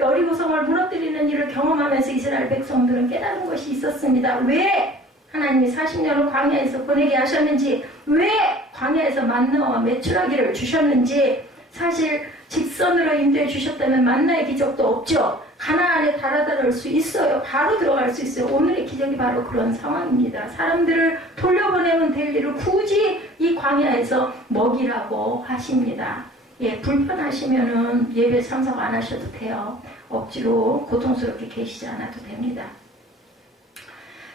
여리고성을 무너뜨리는 일을 경험하면서 이스라엘 백성들은 깨달은 것이 있었습니다. 왜 하나님이 40년을 광야에서 보내게 하셨는지, 왜 광야에서 만나와 메추라기를 주셨는지. 사실 직선으로 인도해 주셨다면 만나의 기적도 없죠. 가나안에 달아들 수 있어요. 바로 들어갈 수 있어요. 오늘의 기적이 바로 그런 상황입니다. 사람들을 돌려보내면 될 일을 굳이 이 광야에서 먹이라고 하십니다. 예, 불편하시면은 예배 참석 안 하셔도 돼요. 억지로 고통스럽게 계시지 않아도 됩니다.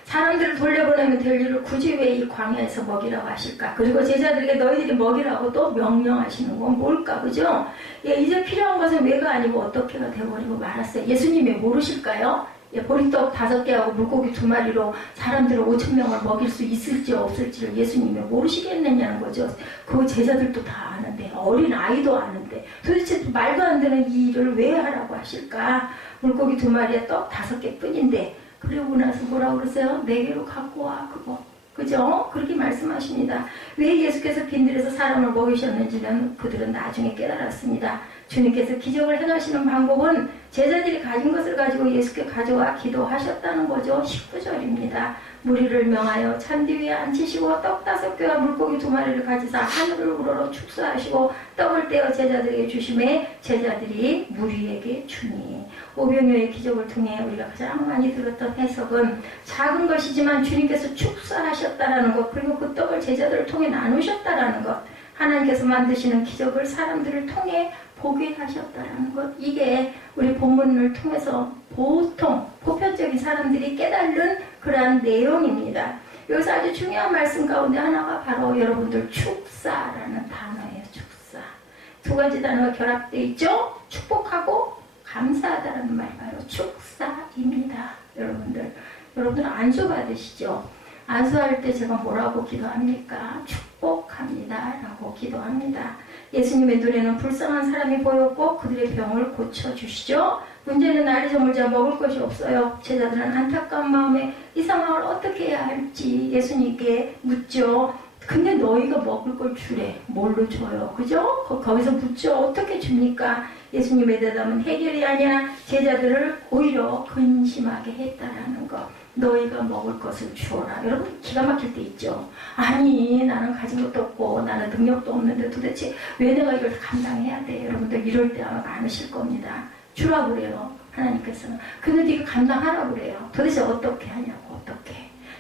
사람들을 돌려보내면 될 일을 굳이 왜 이 광야에서 먹이라고 하실까? 그리고 제자들에게 너희들이 먹이라고 또 명령하시는 건 뭘까? 그죠? 예, 이제 필요한 것은 왜가 아니고 어떻게가 되어버리고 말았어요. 예수님이 모르실까요? 예, 보리떡 5개하고 물고기 2마리로 사람들을 5,000명을 먹일 수 있을지 없을지를 예수님이 모르시겠느냐는 거죠. 그 제자들도 다 아는데, 어린 아이도 아는데, 도대체 말도 안 되는 이 일을 왜 하라고 하실까? 물고기 2마리에 떡 5개 뿐인데, 그리고 나서 뭐라고 그러세요? 4개로 갖고 와, 그거. 그죠? 그렇게 말씀하십니다. 왜 예수께서 빈들에서 사람을 먹이셨는지는 그들은 나중에 깨달았습니다. 주님께서 기적을 행하시는 방법은 제자들이 가진 것을 가지고 예수께 가져와 기도하셨다는 거죠. 19절입니다. 무리를 명하여 잔디 위에 앉히시고 떡 5개와 물고기 2마리를 가지사 하늘을 우러러 축사하시고 떡을 떼어 제자들에게 주심에 제자들이 무리에게 주니. 오병이어의 기적을 통해 우리가 가장 많이 들었던 해석은 작은 것이지만 주님께서 축사하셨다라는 것, 그리고 그 떡을 제자들을 통해 나누셨다라는 것, 하나님께서 만드시는 기적을 사람들을 통해 보게 하셨다라는 것, 이게 우리 본문을 통해서 보통 보편적인 사람들이 깨달는 그러한 내용입니다. 여기서 아주 중요한 말씀 가운데 하나가 바로 여러분들 축사라는 단어예요. 축사. 2가지 단어가 결합되어 있죠. 축복하고 감사하다라는 말, 바로 축사입니다. 여러분들 안수 받으시죠? 안수할 때 제가 뭐라고 기도합니까? 축복합니다 라고 기도합니다. 예수님의 눈에는 불쌍한 사람이 보였고 그들의 병을 고쳐주시죠. 문제는 날이 저물자 먹을 것이 없어요. 제자들은 안타까운 마음에 이 상황을 어떻게 해야 할지 예수님께 묻죠. 근데 너희가 먹을 걸 주래. 뭘로 줘요? 그죠? 거기서 묻죠. 어떻게 줍니까? 예수님의 대답은 해결이 아니라 제자들을 오히려 근심하게 했다라는 것. 너희가 먹을 것을 주어라. 여러분 기가 막힐 때 있죠. 아니 나는 가진 것도 없고 나는 능력도 없는데 도대체 왜 내가 이걸 감당해야 돼? 여러분들 이럴 때 아마 많으실 겁니다. 주라고 그래요. 하나님께서는. 근데 네가 감당하라고 그래요. 도대체 어떻게 하냐고. 어떻게.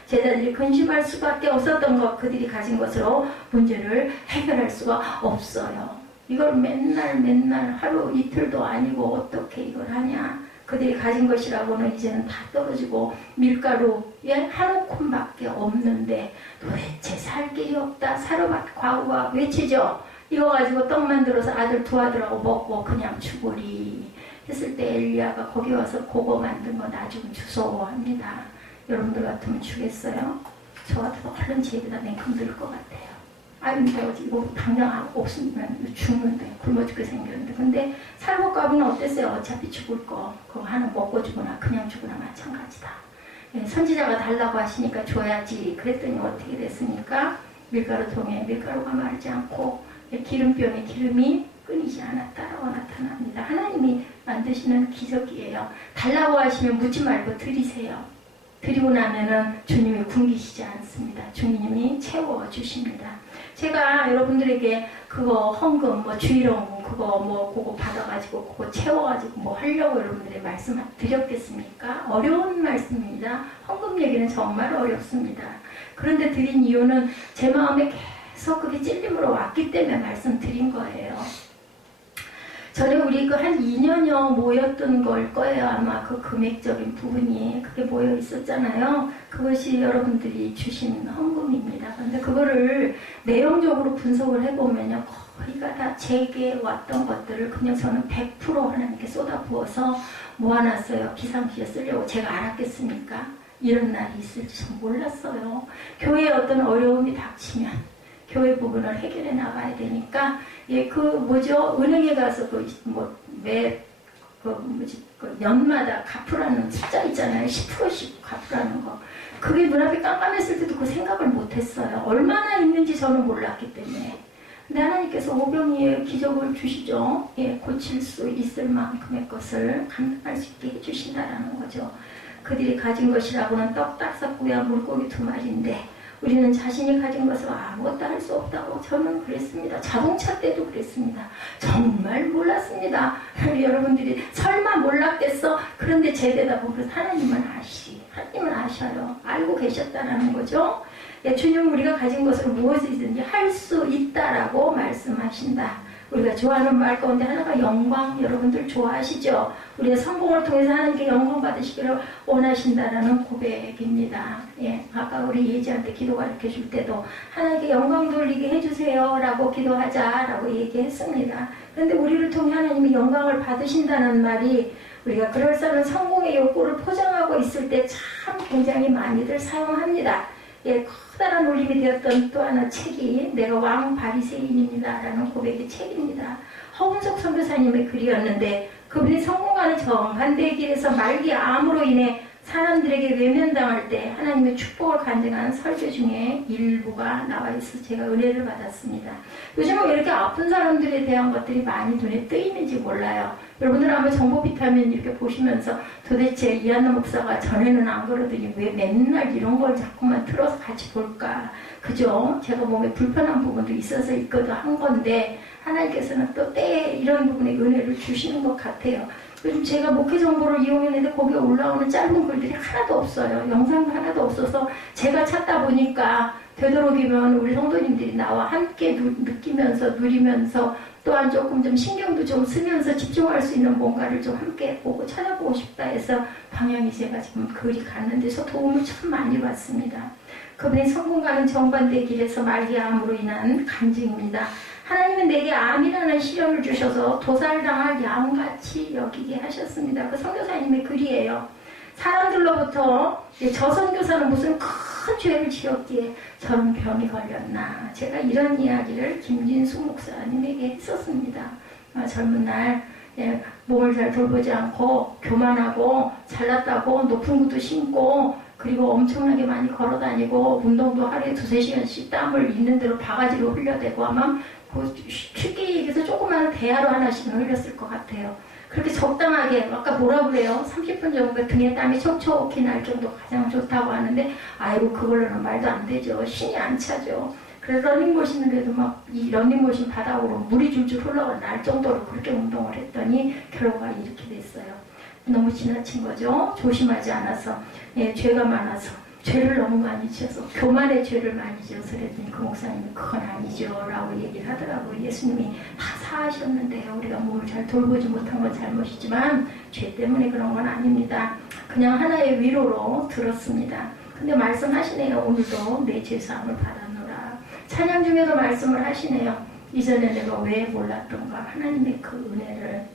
제자들이 근심할 수밖에 없었던 것, 그들이 가진 것으로 문제를 해결할 수가 없어요. 이걸 맨날 하루 이틀도 아니고 어떻게 이걸 하냐. 그들이 가진 것이라고는 이제는 다 떨어지고 밀가루에 한 움큼밖에 없는데 도대체 살 길이 없다. 사료밖에 과부가 외치죠. 이거 가지고 떡 만들어서 아들 두 아들하고 먹고 그냥 죽으리 했을 때 엘리야가 거기 와서 그거 만든 거 나 좀 주소 합니다. 여러분들 같으면 주겠어요? 저 같아도 얼른 집에다 냉큼 넣을 것 같아요. 아유, 내가 이거 당장 없으면 죽는데, 굶어 죽게 생겼는데. 근데 살목값은 어땠어요? 어차피 죽을 거. 그거 하나 먹고 죽으나 그냥 죽으나 마찬가지다. 예, 선지자가 달라고 하시니까 줘야지. 그랬더니 어떻게 됐습니까? 밀가루 통에 밀가루가 마르지 않고 기름병에 기름이 끊이지 않았다라고 나타납니다. 하나님이 만드시는 기적이에요. 달라고 하시면 묻지 말고 드리세요. 드리고 나면은 주님이 굶기시지 않습니다. 주님이 채워주십니다. 제가 여러분들에게 그거 헌금, 주일헌금, 그거 받아가지고, 그거 채워가지고 하려고 여러분들의 말씀 드렸겠습니까? 어려운 말씀입니다. 헌금 얘기는 정말 어렵습니다. 그런데 드린 이유는 제 마음에 계속 그게 찔림으로 왔기 때문에 말씀드린 거예요. 전에 우리 한 2년여 모였던 걸 거예요. 아마 그 금액적인 부분이 그게 모여 있었잖아요. 그것이 여러분들이 주신 헌금입니다. 그런데 그거를 내용적으로 분석을 해보면요. 거의가 다 제게 왔던 것들을 그냥 저는 100% 하나님께 쏟아부어서 모아놨어요. 비상시에 쓰려고. 제가 알았겠습니까? 이런 날이 있을지 전 몰랐어요. 교회에 어떤 어려움이 닥치면 교회 부분을 해결해 나가야 되니까, 예, 은행에 가서 연마다 갚으라는 숫자 있잖아요. 10%씩 갚으라는 거. 그게 눈앞에 깜깜했을 때도 그 생각을 못했어요. 얼마나 있는지 저는 몰랐기 때문에. 근데 하나님께서 오병이의 기적을 주시죠. 예, 고칠 수 있을 만큼의 것을 감당할 수 있게 해주신다라는 거죠. 그들이 가진 것이라고는 떡 5구야 물고기 2마리인데 우리는 자신이 가진 것을 아무것도 할 수 없다고 저는 그랬습니다. 자동차 때도 그랬습니다. 정말 몰랐습니다. 여러분들이 설마 몰랐겠어? 그런데 제 대답은 하나님은 아셔요. 알고 계셨다라는 거죠. 예, 주님 우리가 가진 것을 무엇이든지 할 수 있다라고 말씀하신다. 우리가 좋아하는 말 가운데 하나가 영광, 여러분들 좋아하시죠? 우리의 성공을 통해서 하나님께 영광 받으시기를 원하신다라는 고백입니다. 예, 아까 우리 예지한테 기도 가르쳐 줄 때도 하나님께 영광 돌리게 해주세요 라고 기도하자라고 얘기했습니다. 그런데 우리를 통해 하나님이 영광을 받으신다는 말이 우리가 그럴싸한 성공의 욕구를 포장하고 있을 때 참 굉장히 많이들 사용합니다. 예, 커다란 울림이 되었던 또 하나 책이 내가 왕 바리새인입니다 라는 고백의 책입니다. 허운석 선교사님의 글이었는데 그분이 성공하는 정반대의 길에서 말기 암으로 인해 사람들에게 외면당할 때 하나님의 축복을 간증하는 설교 중에 일부가 나와 있어서 제가 은혜를 받았습니다. 요즘은 왜 이렇게 아픈 사람들에 대한 것들이 많이 눈에 뜨이는지 몰라요. 여러분들 아마 정보 비타민 이렇게 보시면서 도대체 이한나 목사가 전에는 안 그러더니 왜 맨날 이런 걸 자꾸만 틀어서 같이 볼까? 그죠? 제가 몸에 불편한 부분도 있어서 있거든 한 건데 하나님께서는 또 때에 이런 부분에 은혜를 주시는 것 같아요. 요즘 제가 목회 정보를 이용했는데 거기에 올라오는 짧은 글들이 하나도 없어요. 영상도 하나도 없어서 제가 찾다 보니까 되도록이면 우리 성도님들이 나와 함께 느끼면서 누리면서 또한 조금 좀 신경도 좀 쓰면서 집중할 수 있는 뭔가를 좀 함께 보고 찾아보고 싶다 해서 방향이 제가 지금 글이 갔는데서 도움을 참 많이 받습니다. 그분이 성공가는 정반대의 길에서 말기암으로 인한 간증입니다. 하나님은 내게 암이라는 시련을 주셔서 도살당할 양같이 여기게 하셨습니다. 그 선교사님의 글이에요. 사람들로부터 저 선교사는 무슨 큰 죄를 지었기에 저런 병이 걸렸나. 제가 이런 이야기를 김진숙 목사님에게 했었습니다. 젊은 날 몸을 잘 돌보지 않고 교만하고 잘났다고 높은 구두 신고 그리고 엄청나게 많이 걸어다니고 운동도 하루에 2-3시간씩 땀을 있는 대로 바가지로 흘려대고 아마 쉽게 얘기해서 조그마한 대야로 하나씩은 흘렸을 것 같아요. 그렇게 적당하게 아까 뭐라 그래요? 30분 정도 등에 땀이 촉촉히 날 정도 가장 좋다고 하는데 아이고 그걸로는 말도 안 되죠. 신이 안 차죠. 그래서 러닝머신인데도 막 이 러닝머신 바닥으로 물이 줄줄 흘러날 정도로 그렇게 운동을 했더니 결과가 이렇게 됐어요. 너무 지나친 거죠. 조심하지 않아서 죄가 많아서 죄를 너무 많이 지어서 교만의 죄를 많이 지어서 그랬더니 그 목사님이 그건 아니죠 라고 얘기를 하더라고요. 예수님이 다 사하셨는데요. 우리가 몸을 잘 돌보지 못한 건 잘못이지만 죄 때문에 그런 건 아닙니다. 그냥 하나의 위로로 들었습니다. 근데 말씀하시네요. 오늘도 내 죄사함을 받았노라. 찬양 중에도 말씀을 하시네요. 이전에 내가 왜 몰랐던가 하나님의 그 은혜를.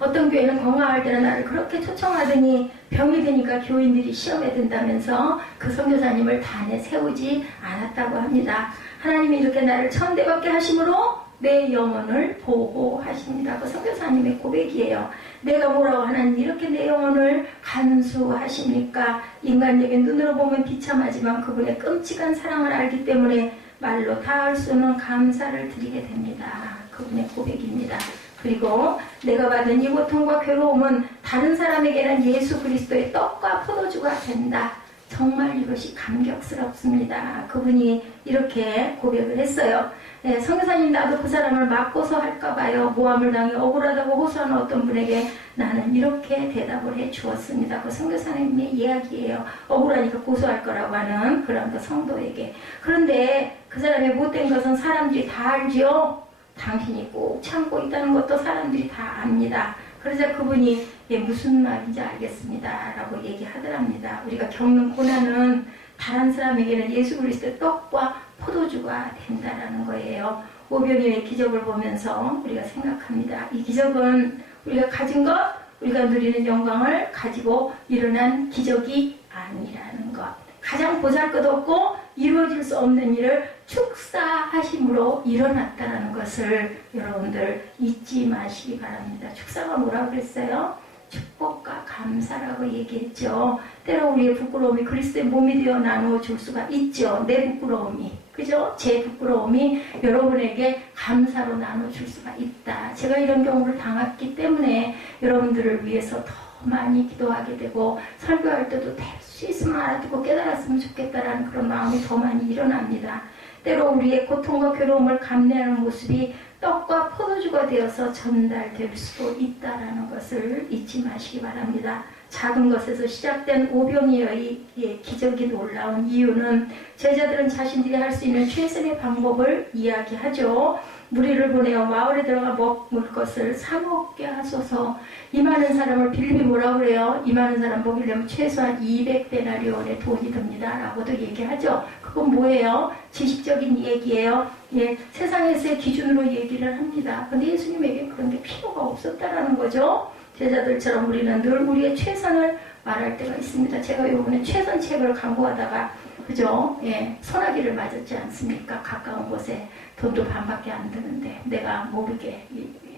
어떤 교회는 건강할 때는 나를 그렇게 초청하더니 병이 드니까 교인들이 시험에 든다면서 그 선교사님을 단에 세우지 않았다고 합니다. 하나님이 이렇게 나를 천대받게 하심으로 내 영혼을 보호하십니다. 그 선교사님의 고백이에요. 내가 뭐라고 하나님 이렇게 내 영혼을 간수하십니까? 인간적인 눈으로 보면 비참하지만 그분의 끔찍한 사랑을 알기 때문에 말로 다할 수는 감사를 드리게 됩니다. 그분의 고백입니다. 그리고 내가 받은 이 고통과 괴로움은 다른 사람에게는 예수 그리스도의 떡과 포도주가 된다. 정말 이것이 감격스럽습니다. 그분이 이렇게 고백을 했어요. 선교사님 나도 그 사람을 맞고서 할까봐요. 모함을 당해 억울하다고 호소하는 어떤 분에게 나는 이렇게 대답을 해 주었습니다. 그 선교사님의 이야기예요. 억울하니까 고소할 거라고 하는 그런 그 성도에게. 그런데 그 사람의 못된 것은 사람들이 다 알지요. 당신이 꼭 참고 있다는 것도 사람들이 다 압니다. 그러자 그분이 무슨 말인지 알겠습니다 라고 얘기하더랍니다. 우리가 겪는 고난은 다른 사람에게는 예수 그리스도의 떡과 포도주가 된다라는 거예요. 오병이의 기적을 보면서 우리가 생각합니다. 이 기적은 우리가 가진 것 우리가 누리는 영광을 가지고 일어난 기적이 아니라는 것. 가장 보잘것없고 이루어질 수 없는 일을 축사하심으로 일어났다는 것을 여러분들 잊지 마시기 바랍니다. 축사가 뭐라고 그랬어요? 축복과 감사라고 얘기했죠. 때로 우리의 부끄러움이 그리스도의 몸이 되어 나누어 줄 수가 있죠. 내 부끄러움이, 그죠? 제 부끄러움이 여러분에게 감사로 나눠줄 수가 있다. 제가 이런 경우를 당했기 때문에 여러분들을 위해서 더 많이 기도하게 되고, 설교할 때도 될 수 있으면 알아듣고 깨달았으면 좋겠다라는 그런 마음이 더 많이 일어납니다. 때로 우리의 고통과 괴로움을 감내하는 모습이 떡과 포도주가 되어서 전달될 수도 있다는 것을 잊지 마시기 바랍니다. 작은 것에서 시작된 오병이어의 기적이 놀라운 이유는 제자들은 자신들이 할 수 있는 최선의 방법을 이야기하죠. 무리를 보내어 마을에 들어가 먹을 것을 사 먹게 하소서. 이 많은 사람을 빌립이 뭐라고 그래요? 이 많은 사람 먹이려면 최소한 200데나리온의 돈이 듭니다 라고도 얘기하죠. 그건 뭐예요? 지식적인 얘기예요. 예, 세상에서의 기준으로 얘기를 합니다. 근데 예수님에게 그런 게 필요가 없었다라는 거죠. 제자들처럼 우리는 늘 우리의 최선을 말할 때가 있습니다. 제가 이번에 최선책을 광고하다가 그죠? 예, 소나기를 맞았지 않습니까? 가까운 곳에 돈도 반밖에 안 드는데 내가 모르게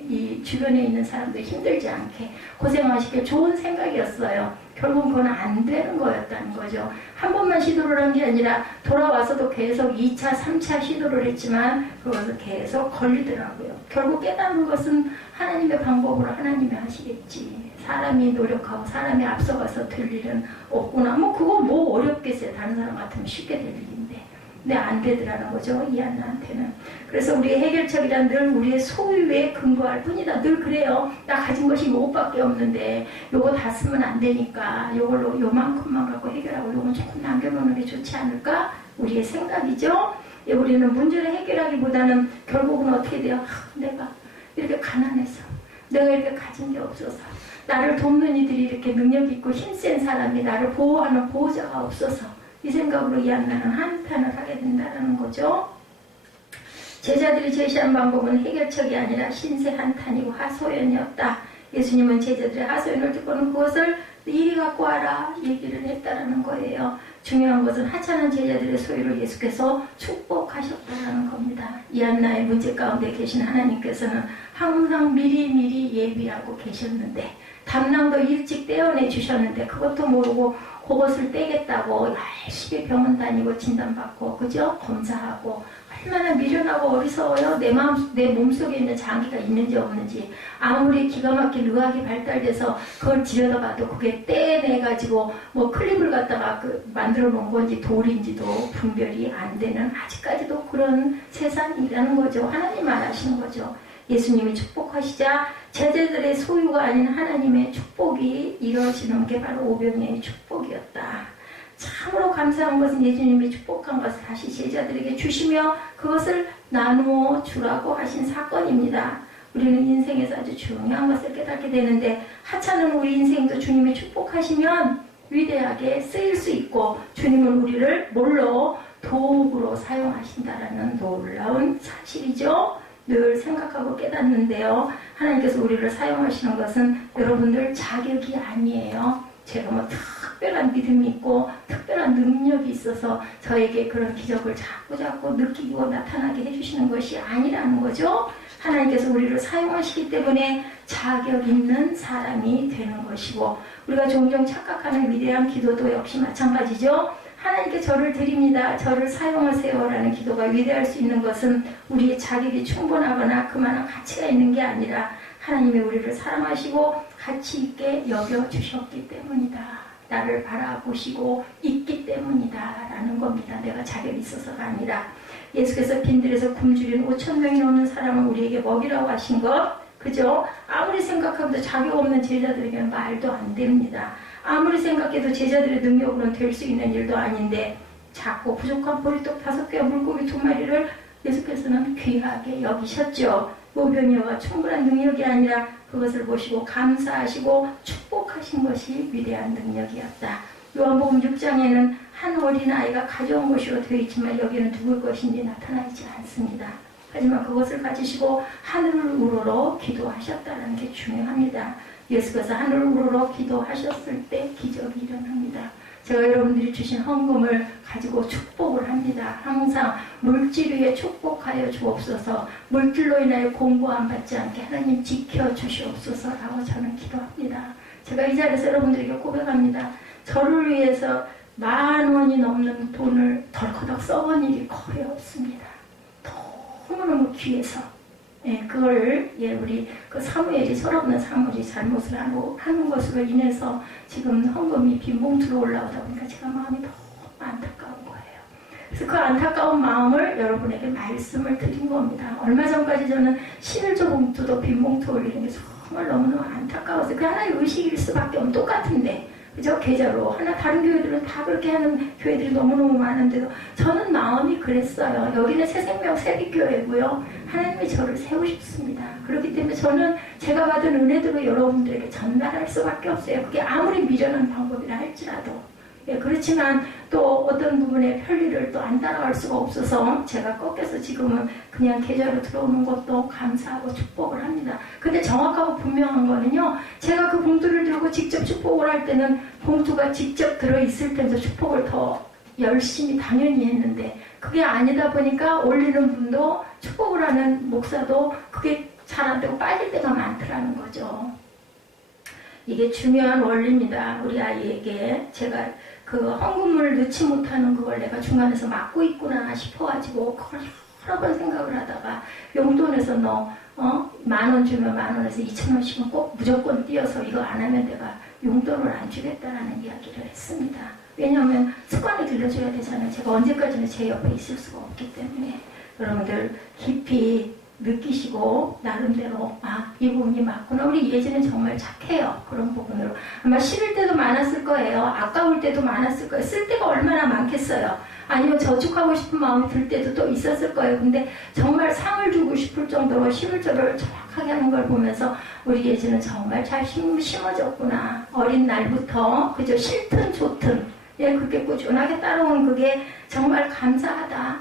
이 주변에 있는 사람들 힘들지 않게 고생하시길 좋은 생각이었어요. 결국 그건 안 되는 거였다는 거죠. 한 번만 시도를 한 게 아니라 돌아와서도 계속 2차, 3차 시도를 했지만 그것을 계속 걸리더라고요. 결국 깨닫는 것은 하나님의 방법으로 하나님이 하시겠지. 사람이 노력하고 사람이 앞서가서 될 일은 없구나. 뭐 그거 뭐 어렵겠어요. 다른 사람 같으면 쉽게 될 일인데. 근데 안 되더라는 거죠. 이 안나한테는. 그래서 우리의 해결책이란 늘 우리의 소유에 근거할 뿐이다. 늘 그래요. 나 가진 것이 요것밖에 없는데 요거 다 쓰면 안 되니까 요걸로 요만큼만 갖고 해결하고 요건 조금 남겨놓는 게 좋지 않을까? 우리의 생각이죠. 예, 우리는 문제를 해결하기보다는 결국은 어떻게 돼요? 내가 이렇게 가난해서 내가 이렇게 가진 게 없어서 나를 돕는 이들이 이렇게 능력 있고 힘센 사람이 나를 보호하는 보호자가 없어서 이 생각으로 이 안나는 한탄을 하게 된다는 거죠. 제자들이 제시한 방법은 해결책이 아니라 신세 한탄이고 하소연이었다. 예수님은 제자들의 하소연을 듣고는 그것을 이리 갖고 와라 얘기를 했다라는 거예요. 중요한 것은 하찮은 제자들의 소유를 예수께서 축복하셨다는 겁니다. 이 안나의 문제 가운데 계신 하나님께서는 항상 미리미리 예비하고 계셨는데 담낭도 일찍 떼어내 주셨는데 그것도 모르고 그것을 떼겠다고 열심히 병원 다니고 진단받고 그죠? 검사하고 얼마나 미련하고 어리석어요. 내 몸속에 있는 장기가 있는지 없는지 아무리 기가 막힌 의학이 발달돼서 그걸 들여다봐도 그게 떼내가지고 뭐 클립을 갖다가 만들어 놓은 건지 돌인지도 분별이 안 되는 아직까지도 그런 세상이라는 거죠. 하나님 말하시는 거죠. 예수님이 축복하시자 제자들의 소유가 아닌 하나님의 축복이 이루어지는 게 바로 오병이어의 축복이었다. 참으로 감사한 것은 예수님이 축복한 것을 다시 제자들에게 주시며 그것을 나누어 주라고 하신 사건입니다. 우리는 인생에서 아주 중요한 것을 깨닫게 되는데 하찮은 우리 인생도 주님이 축복하시면 위대하게 쓰일 수 있고 주님은 우리를 뭘로? 도구로 사용하신다라는 놀라운 사실이죠. 늘 생각하고 깨닫는데요. 하나님께서 우리를 사용하시는 것은 여러분들 자격이 아니에요. 제가 뭐 특별한 믿음이 있고 특별한 능력이 있어서 저에게 그런 기적을 자꾸 느끼고 나타나게 해주시는 것이 아니라는 거죠. 하나님께서 우리를 사용하시기 때문에 자격 있는 사람이 되는 것이고 우리가 종종 착각하는 위대한 기도도 역시 마찬가지죠. 하나님께 저를 드립니다. 저를 사용하세요 라는 기도가 위대할 수 있는 것은 우리의 자격이 충분하거나 그만한 가치가 있는 게 아니라 하나님이 우리를 사랑하시고 가치 있게 여겨주셨기 때문이다. 나를 바라보시고 있기 때문이다 라는 겁니다. 내가 자격이 있어서가 아니라 예수께서 빈들에서 굶주린 5,000명이 넘는 사람을 우리에게 먹이라고 하신 것 그죠? 아무리 생각해도 자격 없는 제자들에게는 말도 안 됩니다. 아무리 생각해도 제자들의 능력으로는 될 수 있는 일도 아닌데 작고 부족한 보리떡 5개와 물고기 2마리를 예수께서는 귀하게 여기셨죠. 오병이어가 충분한 능력이 아니라 그것을 보시고 감사하시고 축복하신 것이 위대한 능력이었다. 요한복음 6장에는 한 어린아이가 가져온 것으로 되어 있지만 여기는 누굴 것인지 나타나지 않습니다. 하지만 그것을 가지시고 하늘을 우러러 기도하셨다는 게 중요합니다. 예수께서 하늘 우러러 기도하셨을 때 기적이 일어납니다. 제가 여러분들이 주신 헌금을 가지고 축복을 합니다. 항상 물질 위에 축복하여 주옵소서, 물질로 인하여 공고함 받지 않게 하나님 지켜주시옵소서라고 저는 기도합니다. 제가 이 자리에서 여러분들에게 고백합니다. 저를 위해서 10,000원이 넘는 돈을 덜커덕 써본 일이 거의 없습니다. 너무너무 귀해서. 예, 그걸, 예, 우리 그 사무엘이, 철없는 사무엘이 잘못을 하는 것으로 인해서 지금 헌금이 빈 봉투로 올라오다 보니까 제가 마음이 너무 안타까운 거예요. 그래서 그 안타까운 마음을 여러분에게 말씀을 드린 겁니다. 얼마 전까지 저는 11조 봉투도 빈 봉투 올리는 게 정말 너무너무 안타까워서 그 하나의 의식일 수밖에 없는, 똑같은데. 그죠? 계좌로. 다른 교회들은 다 그렇게 하는 교회들이 너무너무 많은데도 저는 마음이 그랬어요. 여기는 새생명 세빛교회고요. 하나님이 저를 세우셨습니다. 그렇기 때문에 저는 제가 받은 은혜들을 여러분들에게 전달할 수밖에 없어요. 그게 아무리 미련한 방법이라 할지라도. 예, 그렇지만 또 어떤 부분에 편리를 또 안 따라갈 수가 없어서 제가 꺾여서 지금은 그냥 계좌로 들어오는 것도 감사하고 축복을 합니다. 근데 정확하고 분명한 거는요, 제가 그 봉투를 들고 직접 축복을 할 때는 봉투가 직접 들어있을 때도 축복을 더 열심히 당연히 했는데 그게 아니다 보니까 올리는 분도 축복을 하는 목사도 그게 잘 안 되고 빠질 때가 많더라는 거죠. 이게 중요한 원리입니다. 우리 아이에게 제가 그 헌금을 넣지 못하는 그걸 내가 중간에서 막고 있구나 싶어가지고 그걸 여러 번 생각을 하다가 용돈에서 너 10,000원 주면 10,000원에서 2,000원씩은 꼭 무조건 띄어서 이거 안 하면 내가 용돈을 안 주겠다라는 이야기를 했습니다. 왜냐하면 습관을 들려줘야 되잖아요. 제가 언제까지나 제 옆에 있을 수가 없기 때문에 여러분들 깊이 느끼시고 나름대로 이 부분이 맞구나. 우리 예전엔 정말 착해요. 그런 부분으로. 아마 싫을 때도 많았을 거예요. 아까울 때도 많았을 거예요. 쓸 때가 얼마나 많겠어요. 아니면 저축하고 싶은 마음이 들 때도 또 있었을 거예요. 근데 정말 상을 주고 싶을 정도로 심을 줄을 정확하게 하는 걸 보면서 우리 예전은 정말 잘 심어졌구나. 어린 날부터 그저 싫든 좋든 예, 그렇게 꾸준하게 따라온 그게 정말 감사하다.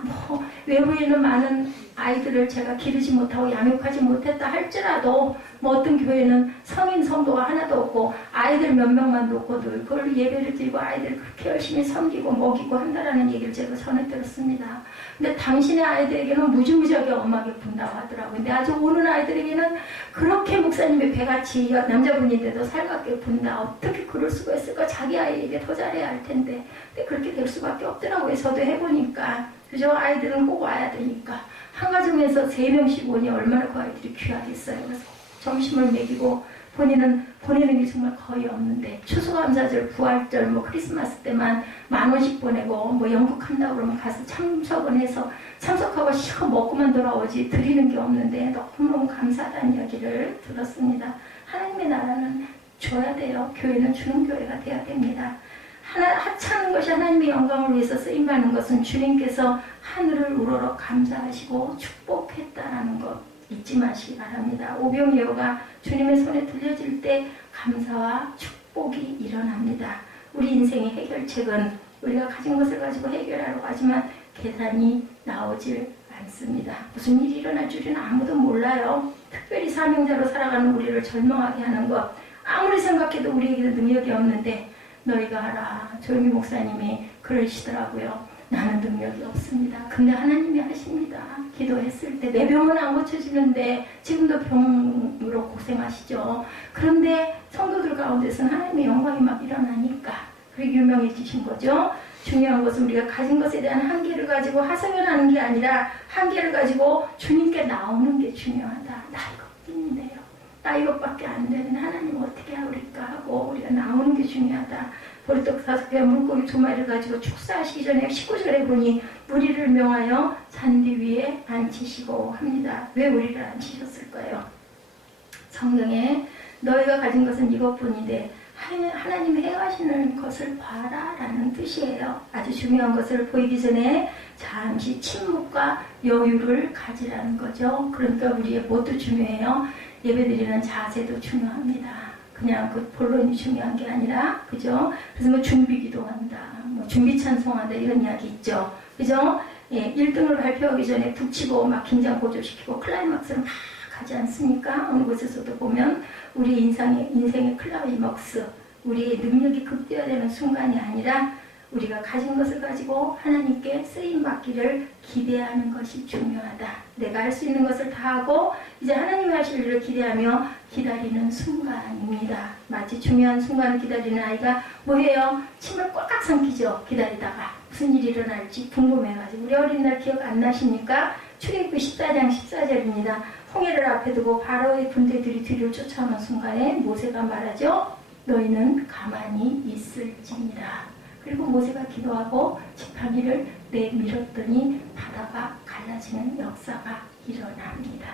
외부에 있는 많은 아이들을 제가 기르지 못하고 양육하지 못했다 할지라도 어떤 교회는 성인 성도가 하나도 없고 아이들 몇 명만 놓고도 그걸 예배를 드리고 아이들을 그렇게 열심히 섬기고 먹이고 한다라는 얘기를 제가 전해 들었습니다. 근데 당신의 아이들에게는 무지무지하게 엄하게 군다고 하더라고요. 근데 아주 오는 아이들에게는 그렇게 목사님의 배같이 남자분인데도 살갑게 군다. 어떻게 그럴 수가 있을까? 자기 아이에게 더 잘해야 할 텐데. 근데 그렇게 될 수밖에 없더라고요. 저도 해보니까. 그죠? 아이들은 꼭 와야 되니까. 한 가정에서 3명씩 오니 얼마나 그 아이들이 귀하겠어요. 그래서 점심을 먹이고 본인은 보내는 게 정말 거의 없는데 추수감사절, 부활절, 크리스마스 때만 10,000원씩 보내고 연극한다고 그러면 가서 참석은 해서 참석하고 시커 먹고만 돌아오지 드리는 게 없는데 너무너무 감사하다는 이야기를 들었습니다. 하나님의 나라는 줘야 돼요. 교회는 주는 교회가 돼야 됩니다. 하찮은 것이 하나님의 영광을 위해서 쓰임받는 것은 주님께서 하늘을 우러러 감사하시고 축복했다라는 것 잊지 마시기 바랍니다. 오병이어가 주님의 손에 들려질 때 감사와 축복이 일어납니다. 우리 인생의 해결책은 우리가 가진 것을 가지고 해결하려고 하지만 계산이 나오질 않습니다. 무슨 일이 일어날 줄은 아무도 몰라요. 특별히 사명자로 살아가는 우리를 절망하게 하는 것 아무리 생각해도 우리에게는 능력이 없는데 너희가 하라. 조용히 목사님이 그러시더라고요. 나는 능력이 없습니다. 근데 하나님이 하십니다. 기도했을 때 내 병은 안 고쳐지는데 지금도 병으로 고생하시죠. 그런데 성도들 가운데서는 하나님의 영광이 막 일어나니까 그렇게 유명해지신 거죠. 중요한 것은 우리가 가진 것에 대한 한계를 가지고 하소연하는 게 아니라 한계를 가지고 주님께 나오는 게 중요하다. 나 이것뿐인데요. 나 이것밖에 안 되는 하나님 어떻게 하울까 하고 우리가 나오는 게 중요하다. 보리떡 5개와 물고기 2마리를 가지고 축사하시기 전에 19절에 보니 우리를 명하여 잔디 위에 앉히시고 합니다. 왜 우리를 앉히셨을까요? 성경에 너희가 가진 것은 이것뿐인데 하나님이 행하시는 것을 봐라 라는 뜻이에요. 아주 중요한 것을 보이기 전에 잠시 침묵과 여유를 가지라는 거죠. 그러니까 우리의 뭣도 중요해요. 예배드리는 자세도 중요합니다. 그냥 그 본론이 중요한 게 아니라, 그죠? 그래서 준비 기도한다, 준비 찬송한다, 이런 이야기 있죠. 그죠? 예, 1등을 발표하기 전에 북치고 막 긴장 고조시키고 클라이막스를 막 하지 않습니까? 어느 곳에서도 보면 우리 인생의 클라이먹스, 우리의 능력이 극대화되는 순간이 아니라 우리가 가진 것을 가지고 하나님께 쓰임받기를 기대하는 것이 중요하다. 내가 할 수 있는 것을 다 하고 이제 하나님이 하실 일을 기대하며 기다리는 순간입니다. 마치 중요한 순간을 기다리는 아이가 뭐해요? 침을 꽉 삼키죠. 기다리다가 무슨 일이 일어날지 궁금해가지고. 우리 어린 날 기억 안 나십니까? 출애굽기 14장 14절입니다. 홍해를 앞에 두고 바로의 군대들이 뒤를 쫓아오는 순간에 모세가 말하죠. 너희는 가만히 있을지니라. 그리고 모세가 기도하고 지팡이를 내밀었더니 바다가 갈라지는 역사가 일어납니다.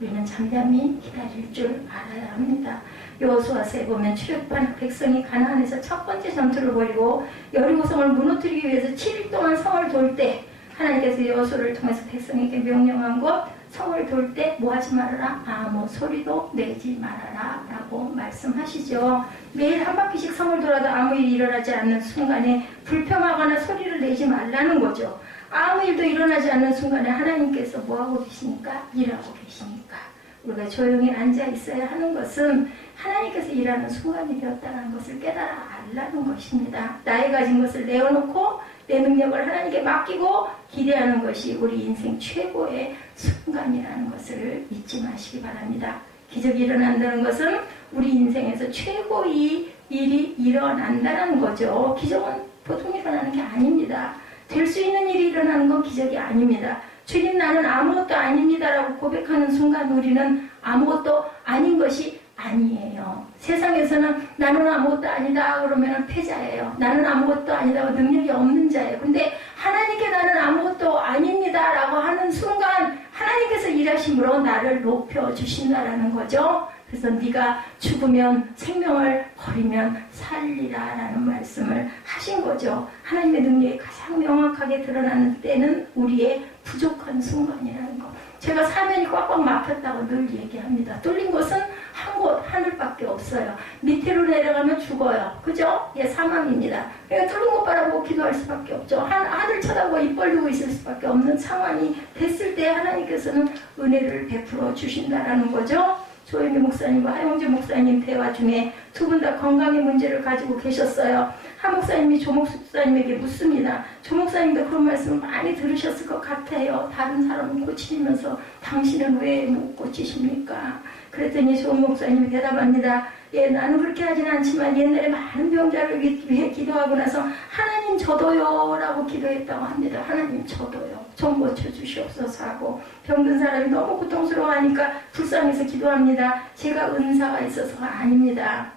우리는 잠잠히 기다릴 줄 알아야 합니다. 여호수아서에 보면 출애굽한 백성이 가나안에서 첫 번째 전투를 벌이고 여리고성을 무너뜨리기 위해서 7일 동안 성을 돌 때 하나님께서 여호수아를 통해서 백성에게 명령한 것, 성을 돌 때 뭐 하지 말아라? 아무 소리도 내지 말아라 라고 말씀하시죠. 매일 한 바퀴씩 성을 돌아도 아무 일이 일어나지 않는 순간에 불평하거나 소리를 내지 말라는 거죠. 아무 일도 일어나지 않는 순간에 하나님께서 뭐하고 계시니까? 일하고 계시니까. 우리가 조용히 앉아 있어야 하는 것은 하나님께서 일하는 순간이 되었다는 것을 깨달아 알라는 것입니다. 나의 가진 것을 내어놓고 내 능력을 하나님께 맡기고 기대하는 것이 우리 인생 최고의 순간이라는 것을 잊지 마시기 바랍니다. 기적이 일어난다는 것은 우리 인생에서 최고의 일이 일어난다는 거죠. 기적은 보통 일어나는 게 아닙니다. 될 수 있는 일이 일어나는 건 기적이 아닙니다. 주님 나는 아무것도 아닙니다라고 고백하는 순간 우리는 아무것도 아닌 것이 아니에요. 세상에서는 나는 아무것도 아니다 그러면 패자예요. 나는 아무것도 아니다 능력이 없는 자예요. 근데 하나님께 나는 아무것도 아닙니다 라고 하는 순간 하나님께서 일하심으로 나를 높여주신다라는 거죠. 그래서 네가 죽으면 생명을 버리면 살리라 라는 말씀을 하신 거죠. 하나님의 능력이 가장 명확하게 드러나는 때는 우리의 부족한 순간이라는 거. 제가 사면이 꽉꽉 막혔다고 늘 얘기합니다. 뚫린 곳은 한 곳, 하늘밖에 없어요. 밑으로 내려가면 죽어요. 그죠? 예, 사망입니다. 그러니까 뚫린 곳 바라보고 기도할 수밖에 없죠. 하늘 쳐다보고 입 벌리고 있을 수밖에 없는 상황이 됐을 때 하나님께서는 은혜를 베풀어 주신다라는 거죠. 조영기 목사님과 하영재 목사님 대화 중에 두 분 다 건강의 문제를 가지고 계셨어요. 한 목사님이 조 목사님에게 묻습니다. 조 목사님도 그런 말씀을 많이 들으셨을 것 같아요. 다른 사람은 고치면서 당신은 왜 못 고치십니까? 그랬더니 조 목사님이 대답합니다. 예, 나는 그렇게 하진 않지만 옛날에 많은 병자를 위해 기도하고 나서 하나님 저도요 라고 기도했다고 합니다. 하나님 저도요. 좀 고쳐주시옵소서 하고 병든 사람이 너무 고통스러워하니까 불쌍해서 기도합니다. 제가 은사가 있어서가 아닙니다.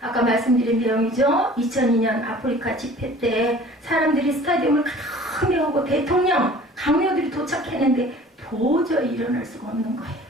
아까 말씀드린 내용이죠. 2002년 아프리카 집회 때 사람들이 스타디움을 가득 메우고 대통령, 강요들이 도착했는데 도저히 일어날 수가 없는 거예요.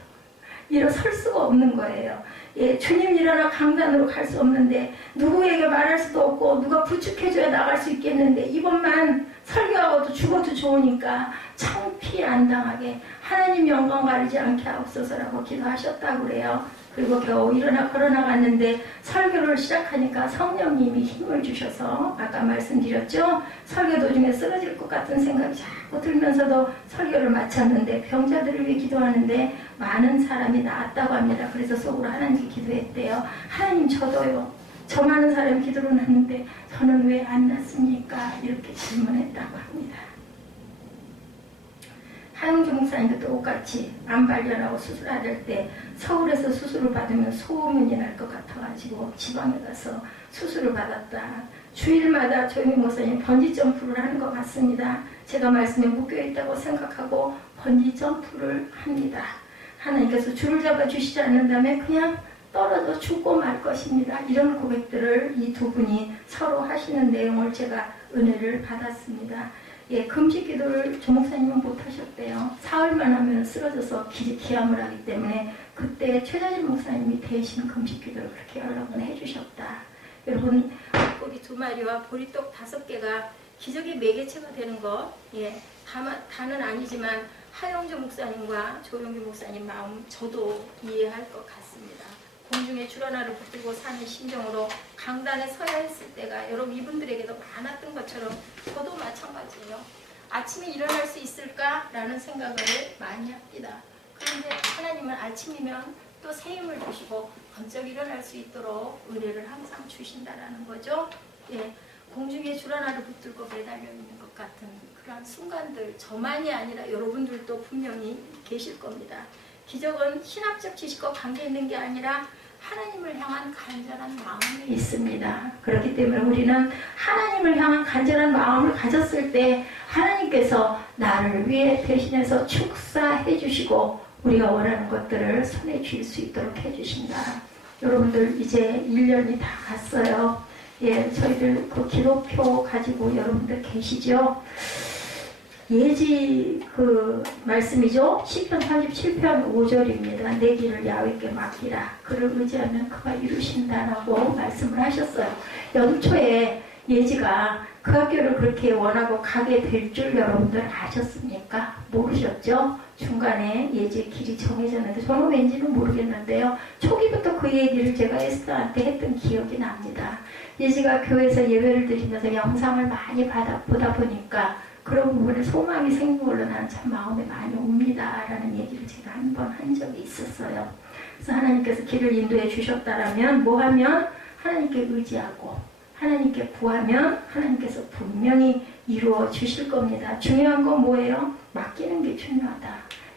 일어설 수가 없는 거예요. 예, 주님 일어나 강단으로 갈 수 없는데 누구에게 말할 수도 없고 누가 부축해줘야 나갈 수 있겠는데 이번만 설교하고도 죽어도 좋으니까 창피 안 당하게 하나님 영광 가리지 않게 하옵소서라고 기도하셨다고 그래요. 그리고 겨우 일어나 걸어나갔는데 설교를 시작하니까 성령님이 힘을 주셔서 아까 말씀드렸죠. 설교 도중에 쓰러질 것 같은 생각이 자꾸 들면서도 설교를 마쳤는데 병자들을 위해 기도하는데 많은 사람이 나았다고 합니다. 그래서 속으로 하나님께 기도했대요. 하나님 저도요. 저 많은 사람이 기도를 했는데 저는 왜 안 났습니까? 이렇게 질문했다고 합니다. 하영주 목사님도 똑같이 암 발견하고 수술할 때 서울에서 수술을 받으면 소음이 날 것 같아가지고 지방에 가서 수술을 받았다. 주일마다 조영희 목사님 번지 점프를 하는 것 같습니다. 제가 말씀에 묶여있다고 생각하고 번지 점프를 합니다. 하나님께서 줄을 잡아 주시지 않는다면 그냥 떨어져 죽고 말 것입니다. 이런 고백들을 이 두 분이 서로 하시는 내용을 제가 은혜를 받았습니다. 예, 금식 기도를 조 목사님은 못하셨대요. 사흘만 하면 쓰러져서 기함을 하기 때문에 그때 최자진 목사님이 대신 금식 기도를 그렇게 여러 번 해주셨다. 여러분, 고기 2마리와 보리떡 5개가 기적의 매개체가 되는 것, 예, 다는 아니지만 하영주 목사님과 조용기 목사님 마음 저도 이해할 것 같습니다. 공중에 줄 하나를 붙들고 사는 심정으로 강단에 서야 했을 때가 여러분 이분들에게도 많았던 것처럼 저도 마찬가지예요. 아침에 일어날 수 있을까라는 생각을 많이 합니다. 그런데 하나님은 아침이면 또 새 힘을 주시고 번쩍 일어날 수 있도록 은혜를 항상 주신다라는 거죠. 예, 공중에 줄 하나를 붙들고 매달려 있는 것 같은 그런 순간들 저만이 아니라 여러분들도 분명히 계실 겁니다. 기적은 신학적 지식과 관계 있는 게 아니라 하나님을 향한 간절한 마음이 있습니다. 그렇기 때문에 우리는 하나님을 향한 간절한 마음을 가졌을 때 하나님께서 나를 위해 대신해서 축사해 주시고 우리가 원하는 것들을 손에 쥘 수 있도록 해주신다. 여러분들 이제 1년이 다 갔어요. 예, 저희들 그 기록표 가지고 여러분들 계시죠? 예지 그 말씀이죠. 시편 37편 5절입니다. 내 길을 야훼께 맡기라. 그를 의지하면 그가 이루신다라고 말씀을 하셨어요. 연초에 예지가 그 학교를 그렇게 원하고 가게 될 줄 여러분들 아셨습니까? 모르셨죠? 중간에 예지의 길이 정해졌는데 저는 왠지는 모르겠는데요. 초기부터 그 얘기를 제가 에스더한테 했던 기억이 납니다. 예지가 교회에서 예배를 드리면서 영상을 많이 보다 보니까 그런 부분에 소망이 생긴 걸로 나는 참 마음에 많이 옵니다. 라는 얘기를 제가 한 번 한 적이 있었어요. 그래서 하나님께서 길을 인도해 주셨다라면 뭐 하면 하나님께 의지하고 하나님께 구하면 하나님께서 분명히 이루어 주실 겁니다. 중요한 건 뭐예요? 맡기는 게 중요하다.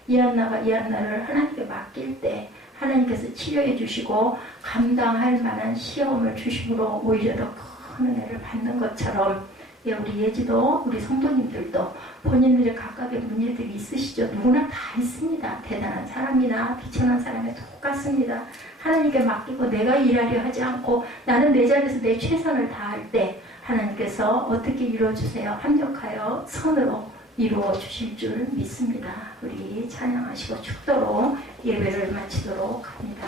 이한나가 이한나를 하나님께 맡길 때 하나님께서 치료해 주시고 감당할 만한 시험을 주심으로 오히려 더 큰 은혜를 받는 것처럼 예, 우리 예지도 우리 성도님들도 본인들의 각각의 문제들이 있으시죠. 누구나 다 있습니다. 대단한 사람이나 비천한 사람이 똑같습니다. 하나님께 맡기고 내가 일하려 하지 않고 나는 내 자리에서 내 최선을 다할 때 하나님께서 어떻게 이루어주세요? 합력하여 선으로 이루어 주실 줄 믿습니다. 우리 찬양하시고 축도로 예배를 마치도록 합니다.